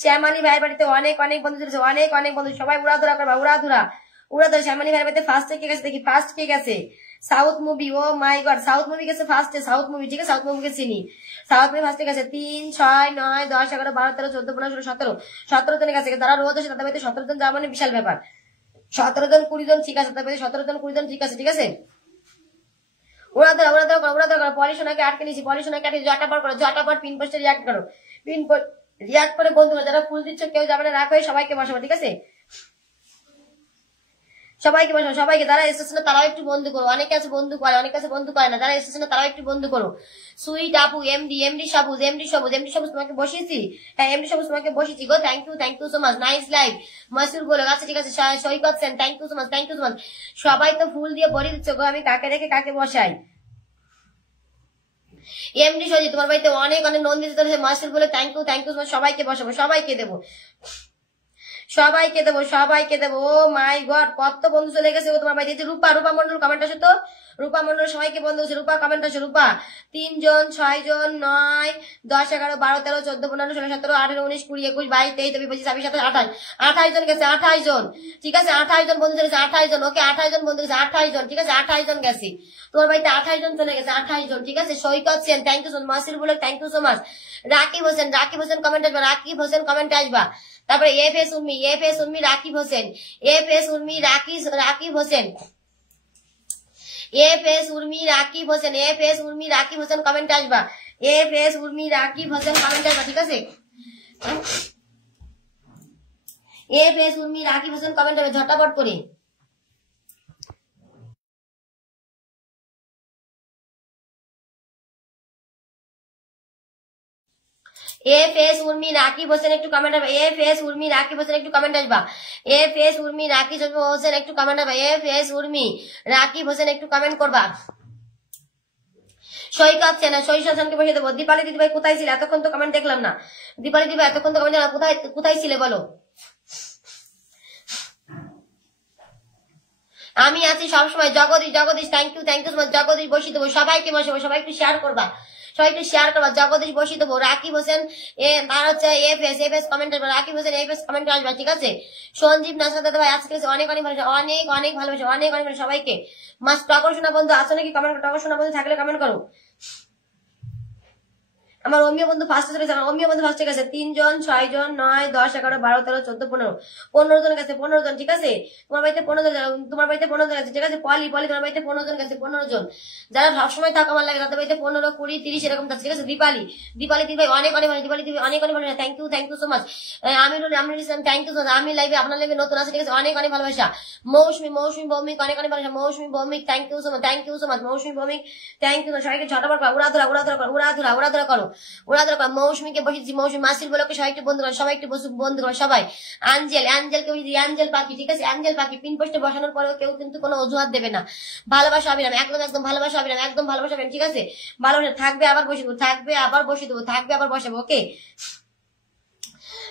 শ্যামালি ভাই বাড়িতে অনেক বন্ধু চলেছে, অনেক বন্ধু। সবাই উড়াধুরা করবা, উড়াধুরা। শ্যামালি ভাই বাড়িতে ফার্স্টে কে গেছে দেখি, ফার্স্ট কে গেছে? South movie, O my god, south movie গেছে ফার্স্টে, সাউথ মুভি। ঠিক আছে, সাউথ মুভিকে চিনি, সাউথ মুভি ফার্স্টে গেছে। 3, 6, 9, 10, 11, 12, 13, 14, 15, 16, 17 জন গেছে। তারা রোজ আসে, তাদের বাড়িতে 17 জন যাওয়া মানে বিশাল ব্যাপার। 17 জন 20 জন, ঠিক আছে, তাদের বাড়িতে 17 জন 20 জন, ঠিক আছে, ঠিক আছে। ওরা পলিশোনাকে আটকে নিয়েছি, ঝটাপট পিন পোস্টে রিয়াক্ট করো, রিয়াক্ট করে বন্ধু যারা ফুল দিচ্ছ কেউ যাবে না, রাখো, সবাইকে বসাবো। ঠিক আছে, সবাইকে বসাবো, সবাইকে। যারা এসেছে না তারাও একটু বন্ধু করো, অনেকে আছে বন্ধু করে, অনেকে আছে বন্ধু করে না। যারা এসেছে না তারাও একটু বন্ধু করো। সুইট আপু, এমডি সবুজ, তোমাকে বসিয়েছি। হ্যাঁ, এমডি সবুজ তোমাকে বসিয়েছি গো। Thank you so much, nice live. Masur বলো, আচ্ছা ঠিক আছে। Saikat Sen, thank you so much. সবাই তো ফুল দিয়ে ভরিয়ে দিচ্ছ গো, আমি কাকে রেখে কাকে বসাই? এমডি সজি, তোমার বাড়িতে অনেক নন দিতে চলেছে। মাসুর বলে থ্যাংক ইউ সো মাচ। সবাইকে বসাবো, সবাইকে দেবো। ও মাই গড, কত বন্ধু চলে গেছে তোমার বাড়িতে। রূপা মন্ডল কমেন্ট আসে তো, রূপা মন্ডল সবাইকে বন্ধু হচ্ছে। রূপা কমেন্ট আসে, রূপা 3 জন, 6 জন, 9, 10, 11, 12, 13, 14, 15, 16, 17, 18, 19, 20, 21, 22, 23, 24, 25, 26, 27, 28 জন গেছে, 28 জন। ঠিক আছে, 28 জন বন্ধু চলেছে, 28 জন। ওকে, 28 জন বন্ধু গেছে, 28 জন। ঠিক আছে, 28 জন গেছে তোমার বাড়িতে, 28 জন চলে গেছে, 28 জন। ঠিক আছে, Saikat Sen, thank you so much. মাসির বলে thank you so much. Rakib Hossain comment আসবা, কমেন্ট আসবা। তারপরে F S Urmi, Rakib Hossain, Rakib Hossain, comment আসবা। ঠিক আছে, রাকিব হোসেন কমেন্ট আসবে ঝটাপট করে। রাকিব হোসেন একটু কমেন্ট আসবা। রাকিব হোসেন একটু কমেন্ট আসবা। রাকিব হোসেন একটু কমেন্ট আসবা। রাকিব হোসেন একটু কমেন্ট করবা। সৈকত সেনা, সৈকতকে বসে দেবো। দীপালি দিদি ভাই কোথায় ছিলে? এতক্ষণ তো কমেন্ট দেখলাম না। দীপালি দিদি ভাই এতক্ষণ তো কমেন্ট, কোথায় ছিলে বলো? আমি আছি সবসময়। Jagadish, thank you so much. Jagadish বসিয়ে দেবো, সবাইকে বসাবো, সবাই একটু শেয়ার করবা, জগদীশ বসিয়ে দেবো। রাকিব হোসেন আর হচ্ছে এফ এস কমেন্ট আসবে। Rakib Hossain F S comment আসবে। ঠিক আছে, সঞ্জীব নাসা দাদা ভাই আজকে অনেক ভালোবাসা, অনেক ভালোবাসা সবাইকে। মাস টকর শোনা বন্ধু আসো নাকি? কমেন্ট, টকর শোনা বন্ধু থাকলে কমেন্ট করো। আমার অমিয় বন্ধু ফার্স্টে চলে গেছে, আমার অমিয় বন্ধু ফার্স্টে গেছে 3 জন 6 জন 9 10 11 12 13 14 15 জন গেছে, 15 জন। ঠিক আছে, তোমার বাড়িতে 15 জন, তোমার বাড়িতে 15 জন গেছে। ঠিক আছে, পলি তোমার বাড়িতে 15 জন গেছে, 15 জন। যারা সবসময় থাকা আমার লাগে তাদের বাড়িতে 15 20 30 এরকম যাচ্ছে। ঠিক আছে, দীপালি ভাই অনেক অনেক দীপালি অনেক অনেক ভালো, thank you so much. Amirul Islam thank you so much. আমি লাইভে আপনার লাইভে নতুন আছে। ঠিক আছে, অনেক অনেক ভালোবাসা। মৌসুমী ভৌমিক অনেক অনেক ভালোবাসা। Mousumi Bhowmik thank you so much. Mousumi Bhowmik thank you. সবাইকে ঝটাপট করো, উড়াধুরা করো। মৌসুমীকে বসেছি, মৌসুমী মাসির বলোকে সবাই একটু বন্ধু করো, সবাই একটু বন্ধু করো সবাই। অ্যাঞ্জেলকে বসেছি, অ্যাঞ্জেল পাখি। ঠিক আছে, অ্যাঞ্জেল পাখি পিন পোস্টে বসানোর পরেও কেউ কিন্তু কোনো অজুহাত দেবে না। ভালোবাসা অবিরাম, একদম ভালোবাসা অবিরাম, একদম ভালোবাসা অবিরাম। ঠিক আছে, ভালোবাসা থাকবে, আবার বসে দেবো, বসাবো। ওকে,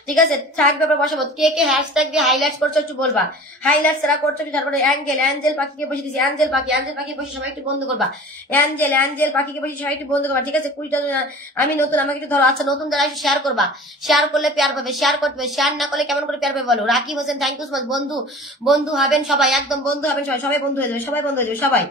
ঠিক আছে, থাকবে আবার বসাবো। কে কে হ্যাশট্যাগ দিয়ে হাইলাইট করছো একটু বলবা, হাইলাইট যারা করছো তারপরে অ্যাঞ্জেল পাখিকে বসে দিচ্ছি, অ্যাঞ্জেল পাখি বসে সবাই একটু বন্ধ করবা। অ্যাঞ্জেল পাখিকে বসে সবাই একটু বন্ধ করবা। ঠিক আছে, 20টা আমি নতুন, আমাকে একটু ধরো। আচ্ছা, নতুন যারা শেয়ার করবা, শেয়ার করলে পেয়ার পাবে, শেয়ার করতে হবে। শেয়ার না করলে কেমন করে পেয়ার পাবে বলো? Rakib Hossain thank you so much. বন্ধু হবেন সবাই, একদম বন্ধু হবেন সবাই, বন্ধু হয়ে যাবে, সবাই বন্ধু হয়ে যাবে সবাই।